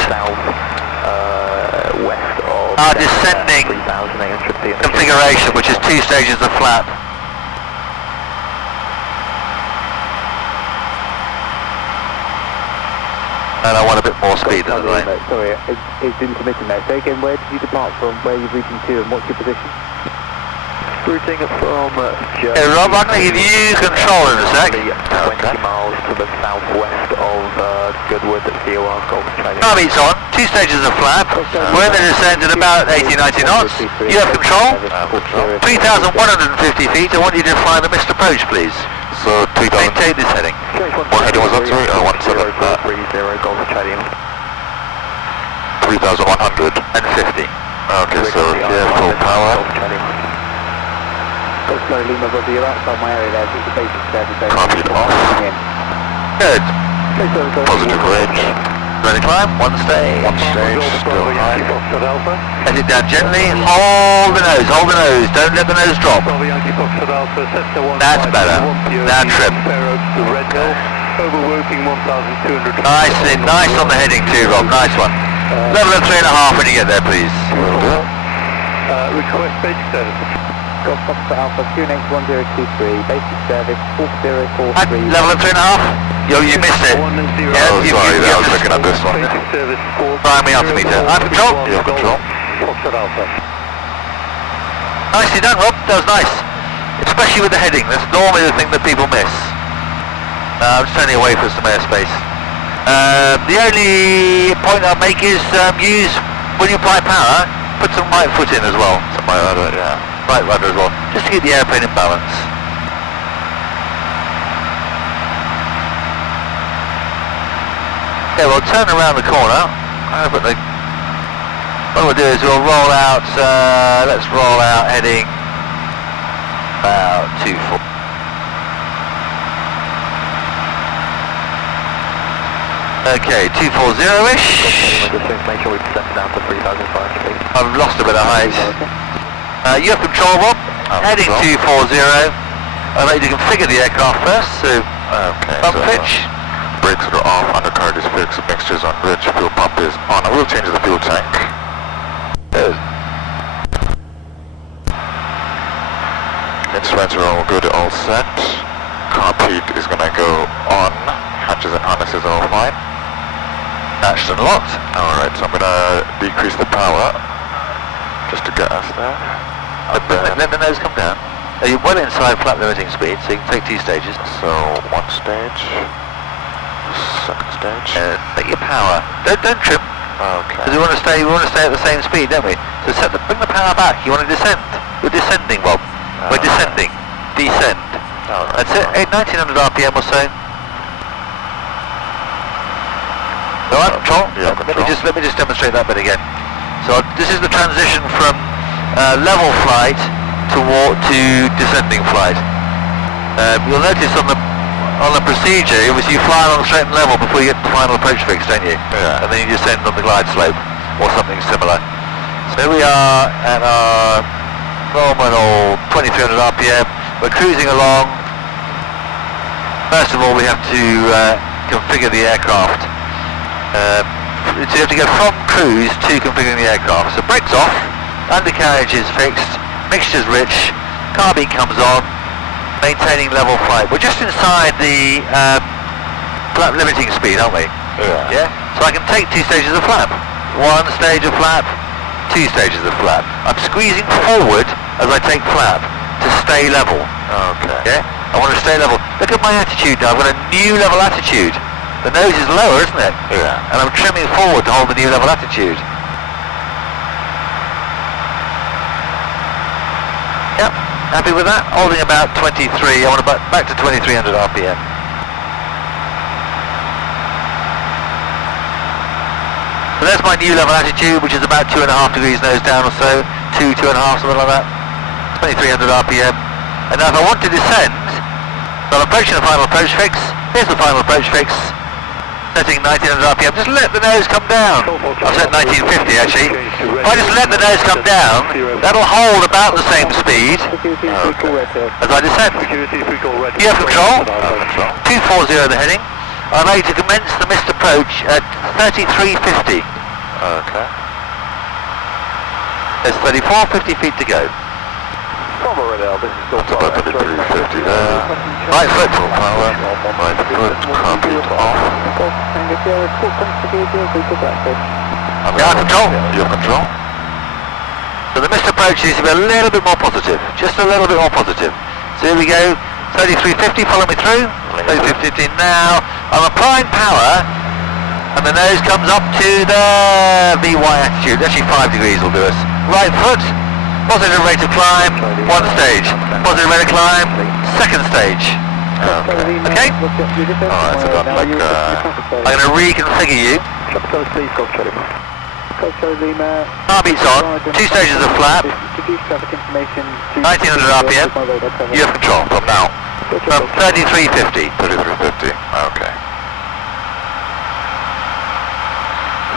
our descending configuration, which is two stages of flap. And I want a bit more speed than the line. Sorry, it's intermittent there. Say again, where did you depart from, where you're routing to, and what's your position? Routing from Hey Rob, I'm going to give you control in a sec. 20 miles to the southwest of Goodwood, VOR Golf Australia. Car beat's on, two stages of flap. We're in the descent at about 80-90 knots. You have control. 3,150 feet. I want you to fly the missed approach, please. So 3,000. Maintain this heading. What heading was that, sorry? 1730 Golf Australia. 3,100. And 50. Okay, so here, full power. Go slow, Lima, brother, you're outside my area there, so it's a basic service. Copy, off. Good. Positive range. Ready to climb? One stage. One stage, still high. Head it down gently. Hold the nose, hold the nose. Don't let the nose drop. That's better. Now trim. Nice on the heading too, Rob. Nice one. Level of 3.5 when you get there, please. Request basic service. Golf Foxtrot Alpha, QNH 1023, basic service 4043. Level of 3.5? You missed it. Yeah, Oh, sorry, I was looking at this one. Basic service 4. Primary altimeter. I'm control. You have control. Foxtrot Alpha. Nicely done, Rob. That was nice. Especially with the heading. That's normally the thing that people miss. I'm just turning away for some airspace. The only point I'll make is use, when you apply power, put some right foot in as well. Some right rudder, yeah. Right rudder as well. Just to keep the airplane in balance. Okay, we'll turn around the corner. What we'll do is we'll roll out, let's roll out heading about 24. Okay, 240-ish. Make sure we descend down to 3,500 feet. I've lost a bit of height. You have control, Rob. Heading 240. I'd like you to configure the aircraft first, so bump pitch. Brakes are off, undercarriage is fixed, mixtures on rich, fuel pump is on. I will change the fuel tank. Good. Instruments are all good, all set. Carpet is going to go on. Hatches and harnesses are all fine. Hatched and locked. Alright, so I'm going to decrease the power just to get us there. Let the nose come down. You're well inside flat limiting speed, so you can take 2 stages. So, one stage, second stage. Make your power. Don't trim. Okay. Because we want to stay at the same speed, don't we? So bring the power back. You want to descend. We're descending, Bob. We're descending. Descend. That's it. 1900 RPM or so. Alright, control. Yeah, control. Let me just demonstrate that bit again. So this is the transition from level flight to descending flight. You'll notice on the procedure, obviously you fly on a straight and level before you get to the final approach fix, don't you? Yeah. And then you descend on the glide slope or something similar. So here we are at our nominal 2300 RPM. We're cruising along. First of all, we have to configure the aircraft. So you have to go from cruise to configuring the aircraft. So brakes off, undercarriage is fixed, mixture's rich, carbine comes on, maintaining level flight. We're just inside the flap limiting speed, aren't we? Yeah. So I can take 2 stages of flap. 1 stage of flap, 2 stages of flap. I'm squeezing forward as I take flap to stay level. Okay. Yeah? I want to stay level. Look at my attitude now. I've got a new level attitude. The nose is lower, isn't it? Yeah. And I'm trimming forward to hold the new level attitude. Yep. Happy with that? Holding about 23. I want to back to 2300 RPM. So there's my new level attitude, which is about 2.5 degrees nose down or so. 2.5, something like that. 2300 RPM. And now if I want to descend, so I'm approaching the final approach fix. Here's the final approach fix. Setting 1900 RPM. Just let the nose come down. I've set 1950 actually. If I just let the nose come down, that'll hold about the same speed as I descend. You have control. 240 the heading. I'm ready to commence the missed approach at 3350. Okay. There's 3450 feet to go. That's about 3350 there. Right foot. Full power. Right foot. Carpet off. Yeah, control. You have control. So the missed approach needs to be a little bit more positive. Just a little bit more positive. So here we go. 3350, follow me through. 3350 now. I'm applying power. And the nose comes up to the VY attitude. Actually 5 degrees will do us. Right foot. Positive rate of climb, 1 stage. Positive rate of climb, 2nd stage. Okay? Alright, so done like I'm going to reconfigure you. Carbeat's on, 2 stages of flap, 1900 RPM, you have control from now. From 3350. 3350, okay.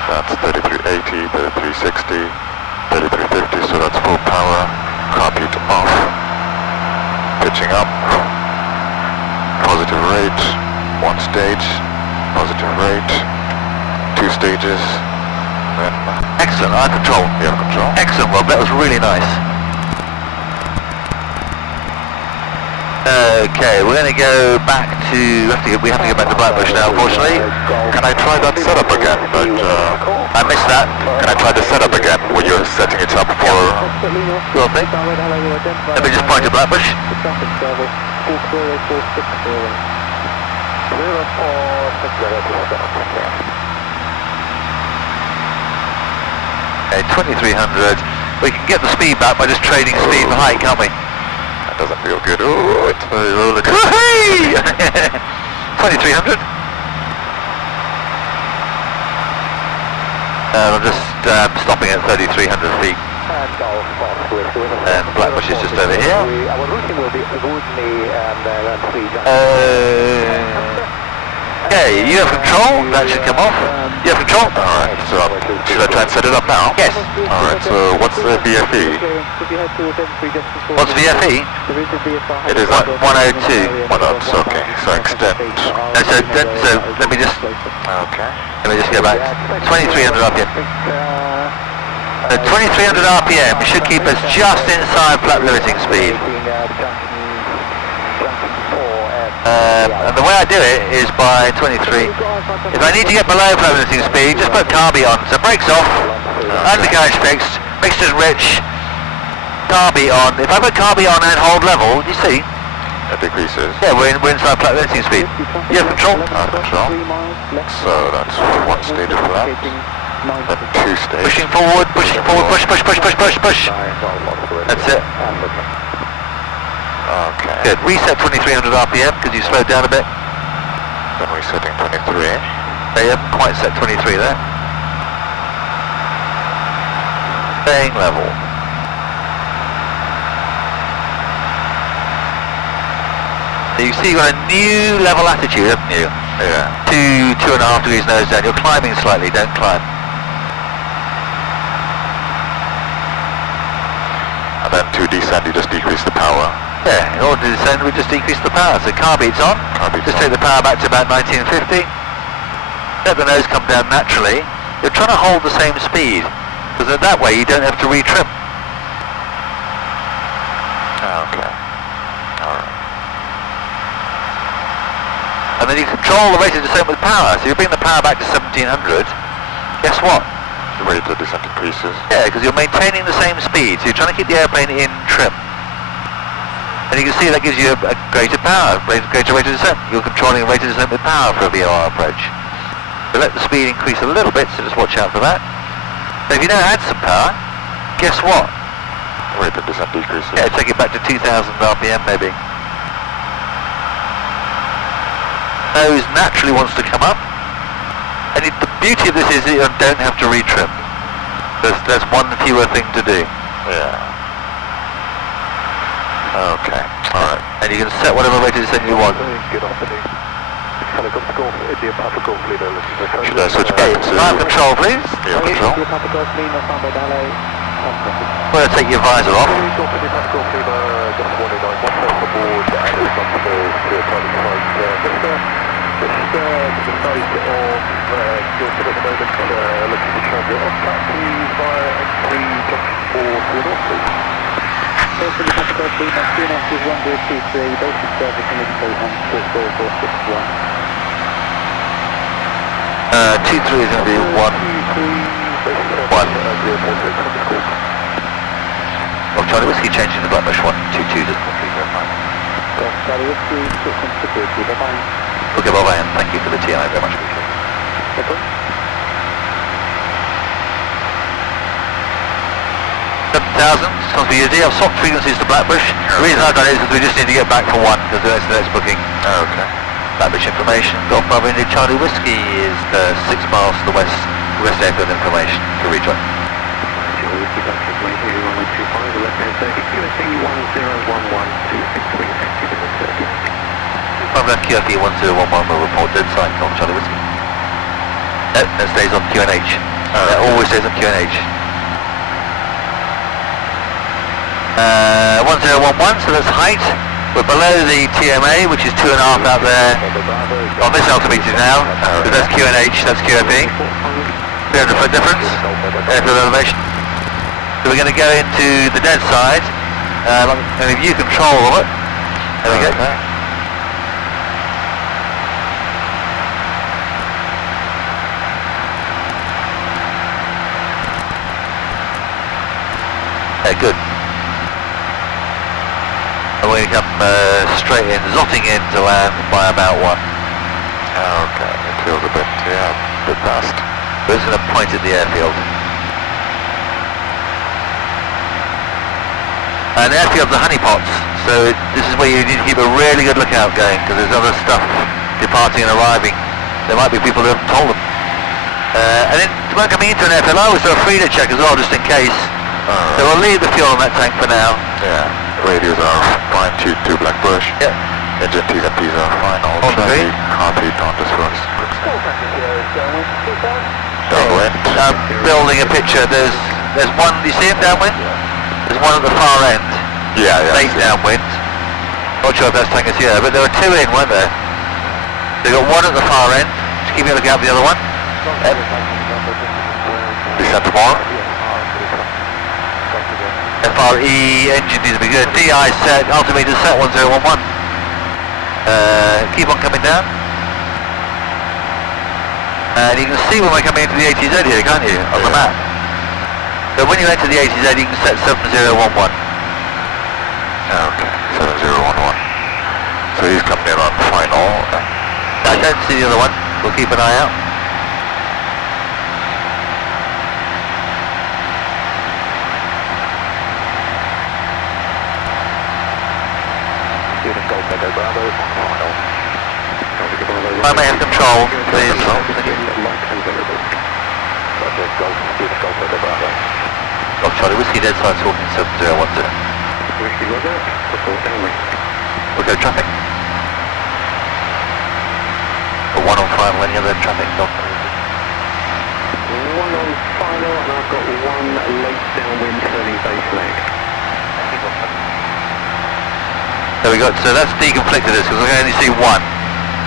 That's 3380, 3360, 3350, so that's full power. Carbeat off. Pitching up. Positive rate. 1 stage. Positive rate. 2 stages. Then Excellent, I have control. you have control. Excellent, Rob, that was really nice. Okay, we're going to go back to, we have to go back to Blackbush now, unfortunately. Can I try that setup again? But, I missed that. can I try the setup again when you're setting it up for... Sure thing. Let me just point to Blackbush. Okay, 2300. We can get the speed back by just trading speed for height, can't we? That doesn't feel good. Oh, it's very roller coaster. 2300. I'm just stopping at 3300 feet. And Blackbush is just over here. Okay, you have control. That should come off. You have control. Alright, so should I try and set it up now? Yes. Alright, so what's the VFE? What's VFE? It is 102. 102, okay. So extend. No, so let me just Okay. go back. 2300 RPM. So 2300 RPM should keep us just inside flat limiting speed. And the way I do it is by 23. If I need to get below flat limiting speed, just put carby on. So brakes off, undercarriage fixed, mixture's rich, carby on. If I put carby on and hold level, you see? It decreases. Yeah, we're inside flat limiting speed. You have control? Control. So that's 1 stage of flat. Then 2 stages. Pushing forward, push, push. That's it. Okay. Good. Reset 2300 RPM because you slowed down a bit. Then resetting 23. Okay, you haven't quite set 23 there. Staying level. So you see you've got a new level attitude, haven't you? Yeah. 2.5 degrees nose down. You're climbing slightly, don't climb. And then to descend, you just decrease the power. Yeah, in order to descend, we just decrease the power. So carbeat's on. Just take the power back to about 1950. Let the nose come down naturally. You're trying to hold the same speed, because that way you don't have to retrim. Okay. Alright. And then you control the rate of descent with power. So you bring the power back to 1700. Guess what? The rate of descent increases. Yeah, because you're maintaining the same speed. So you're trying to keep the airplane in trim. And you can see that gives you a greater power, greater rate of descent. You're controlling the rate of descent with power for a VOR approach. So let the speed increase a little bit, so just watch out for that. So if you now add some power, guess what? The rate of descent decreases. Yeah, take it back to 2000 RPM maybe. Nose naturally wants to come up. And the beauty of this is that you don't have to retrim. There's one fewer thing to do. Yeah. Okay. Alright. And you can set whatever rate of descent you want. Should I switch back to... Flight control, please. Yeah, control. We're going to take your visor off. T3 is going to be 1. Oh, Charlie Whiskey changing the Blackbush 122 doesn't look very fine. Okay, bye-bye, and thank you for the TI, very much appreciated. 7,000, comes for UD. I've swapped frequencies to Blackbush. The reason I've done it is because we just need to get back for 1, because that's the next booking. Okay. Blackbush information, Golf Bravo India Charlie Whiskey is 6 miles to the west rest airfield information to rejoin. From that QFE 1011 will report dead sign from Charlie Whiskey. That stays on QNH. That always stays on QNH. 1011, so that's height. We're below the TMA, which is 2.5 out there on this altimeter now. So that's QNH, that's QFE. 300 foot difference, airfield elevation. So we're going to go into the dead side, and view control of it. There we go. Good. And we're going to come straight in, zotting in to land by about 1. Okay, it feels a bit, yeah, a bit fast. We're just going to point at the airfield. And airfields are honeypots, so this is where you need to keep a really good lookout going, because there's other stuff departing and arriving. There might be people who haven't told them. And then when coming into an airfield, I always do a freezer check as well, just in case. So we'll leave the fuel on that tank for now. Yeah, radios are fine, to Blackbush. Yep. Engine T's and P's are fine, all On traffic, three. heartbeat on this one. Downwind. I'm building a picture. There's one, you see him downwind? There's one at the far end. Yeah. Late downwind. Not sure if that's tank is here, but there were 2 in, weren't there? They got one at the far end. Just keep a look out for the other one. Descent tomorrow. FRE engine needs to be good. DI set, altimeter set 1011. Keep on coming down. And you can see when we're coming into the ATZ here, can't you? On the map. So when you enter the ATZ, you can set 7011. Okay, 7011. So he's coming in on final. I don't see the other one. We'll keep an eye out. I may have control, please. Golf Charlie Whiskey, dead side talking 7012. We'll go traffic. Got 1 on final, any other traffic? Golf. 1 on final, and I've got 1 late downwind turning base leg. There we go, so that's deconflicted us because we can only see 1.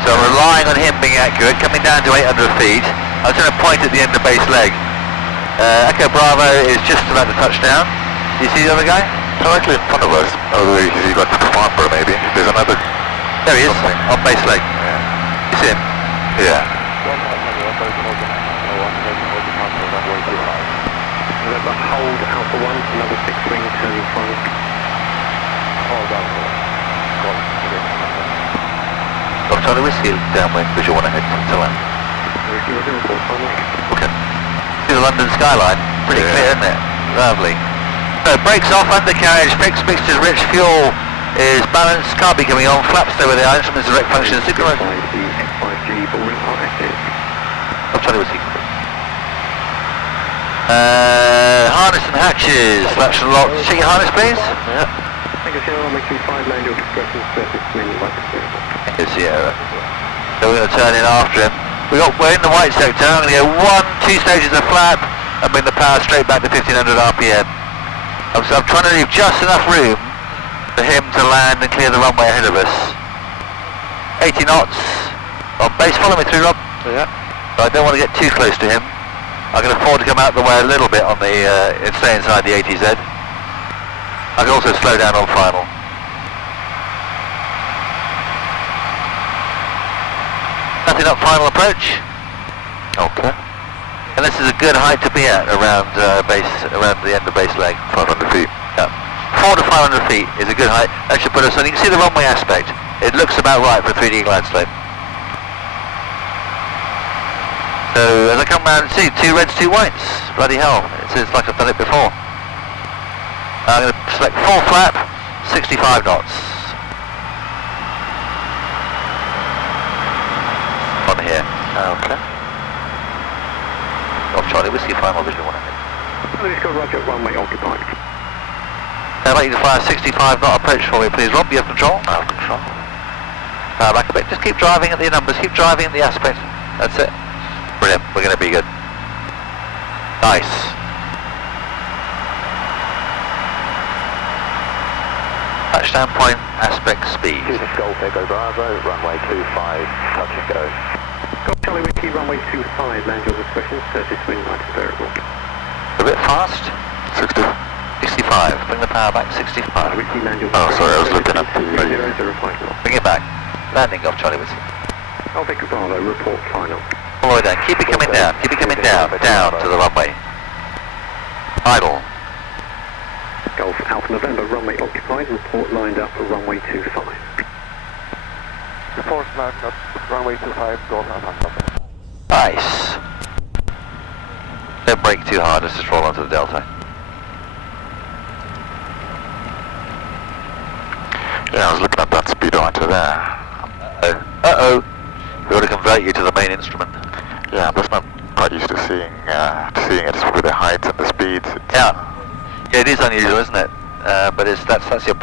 So I'm relying on him being accurate, coming down to 800 feet. I was going to point at the end of base leg. Echo Bravo is just about to touch down. Do you see the other guy? Directly in front of us. Oh, he got the farmer maybe. There's another... There he is, something. on base leg. Yeah. You see him? Yeah. Remember, hold Alpha 1, another 6 wing turning front. Hold Alpha 1. Golf Charlie Whiskey downwind, visual 1 ahead to land. Okay. See the London skyline? Pretty clear, isn't it? Lovely. So brakes off, undercarriage fixed, mixtures rich, fuel is balanced, can't be coming on, flaps stay where they are, instruments direct function, signal. Golf Charlie Whiskey. Harness and hatches, flaps and locks. Check your harness, please. Yeah. Thank you, Sierra. Making 5 land your discretion, surface wind, right steering. Thank you, Sierra. So we're going to turn in after him. We're in the white sector. I'm going to go 2 stages of flap and bring the power straight back to 1500 RPM. So I'm trying to leave just enough room for him to land and clear the runway ahead of us. 80 knots on base. Follow me through, Rob. Yeah. So I don't want to get too close to him. I can afford to come out the way a little bit on the and stay inside the ATZ. I can also slow down on final. Nothing up final approach. Okay. And this is a good height to be at around around the end of base leg. 500 feet. Yeah. 400 to 500 feet is a good height. That should put us on. You can see the runway aspect. It looks about right for a 3D glide slope. So as I come round, see 2 reds, 2 whites. Bloody hell! It's like I've done it before. I'm going to select full flap, 65 knots. On here. Okay. Off Charlie Whiskey, final visual 1. Louis got Roger, runway occupied. I'd like you to fire 65 knot approach for me, please. Rob, you have control? I have control. Back a bit. Just keep driving at the numbers. Keep driving at the aspect. That's it. Brilliant. We're going to be good. Nice. Touchdown point, aspect speed. Golf Echo Bravo, runway 25, touch and go. Golf Charlie Whiskey, runway 25, land your discretion, surface wind right and variable. A bit fast. 60. 65. Bring the power back. 65. Whiskey, land your Oh, sorry, I was looking at the... 005 knots. Bring it back. Landing off Charlie Whiskey. Golf Echo Bravo, report final. All the way down. Keep it coming down. Keep it coming down. Down to the runway. Idle. Golf Alpha November, runway occupied, report lined up for runway 25. Report lined up, runway 25, Golf Alpha. Nice. Don't brake too hard. Let's just roll onto the delta. Yeah, I was looking at that speedometer there. Uh-oh. We ought to convert you to the main instrument. Yeah, I'm just not quite used to seeing it with the heights and the speeds. Yeah. Yeah, it is unusual, isn't it? But that's your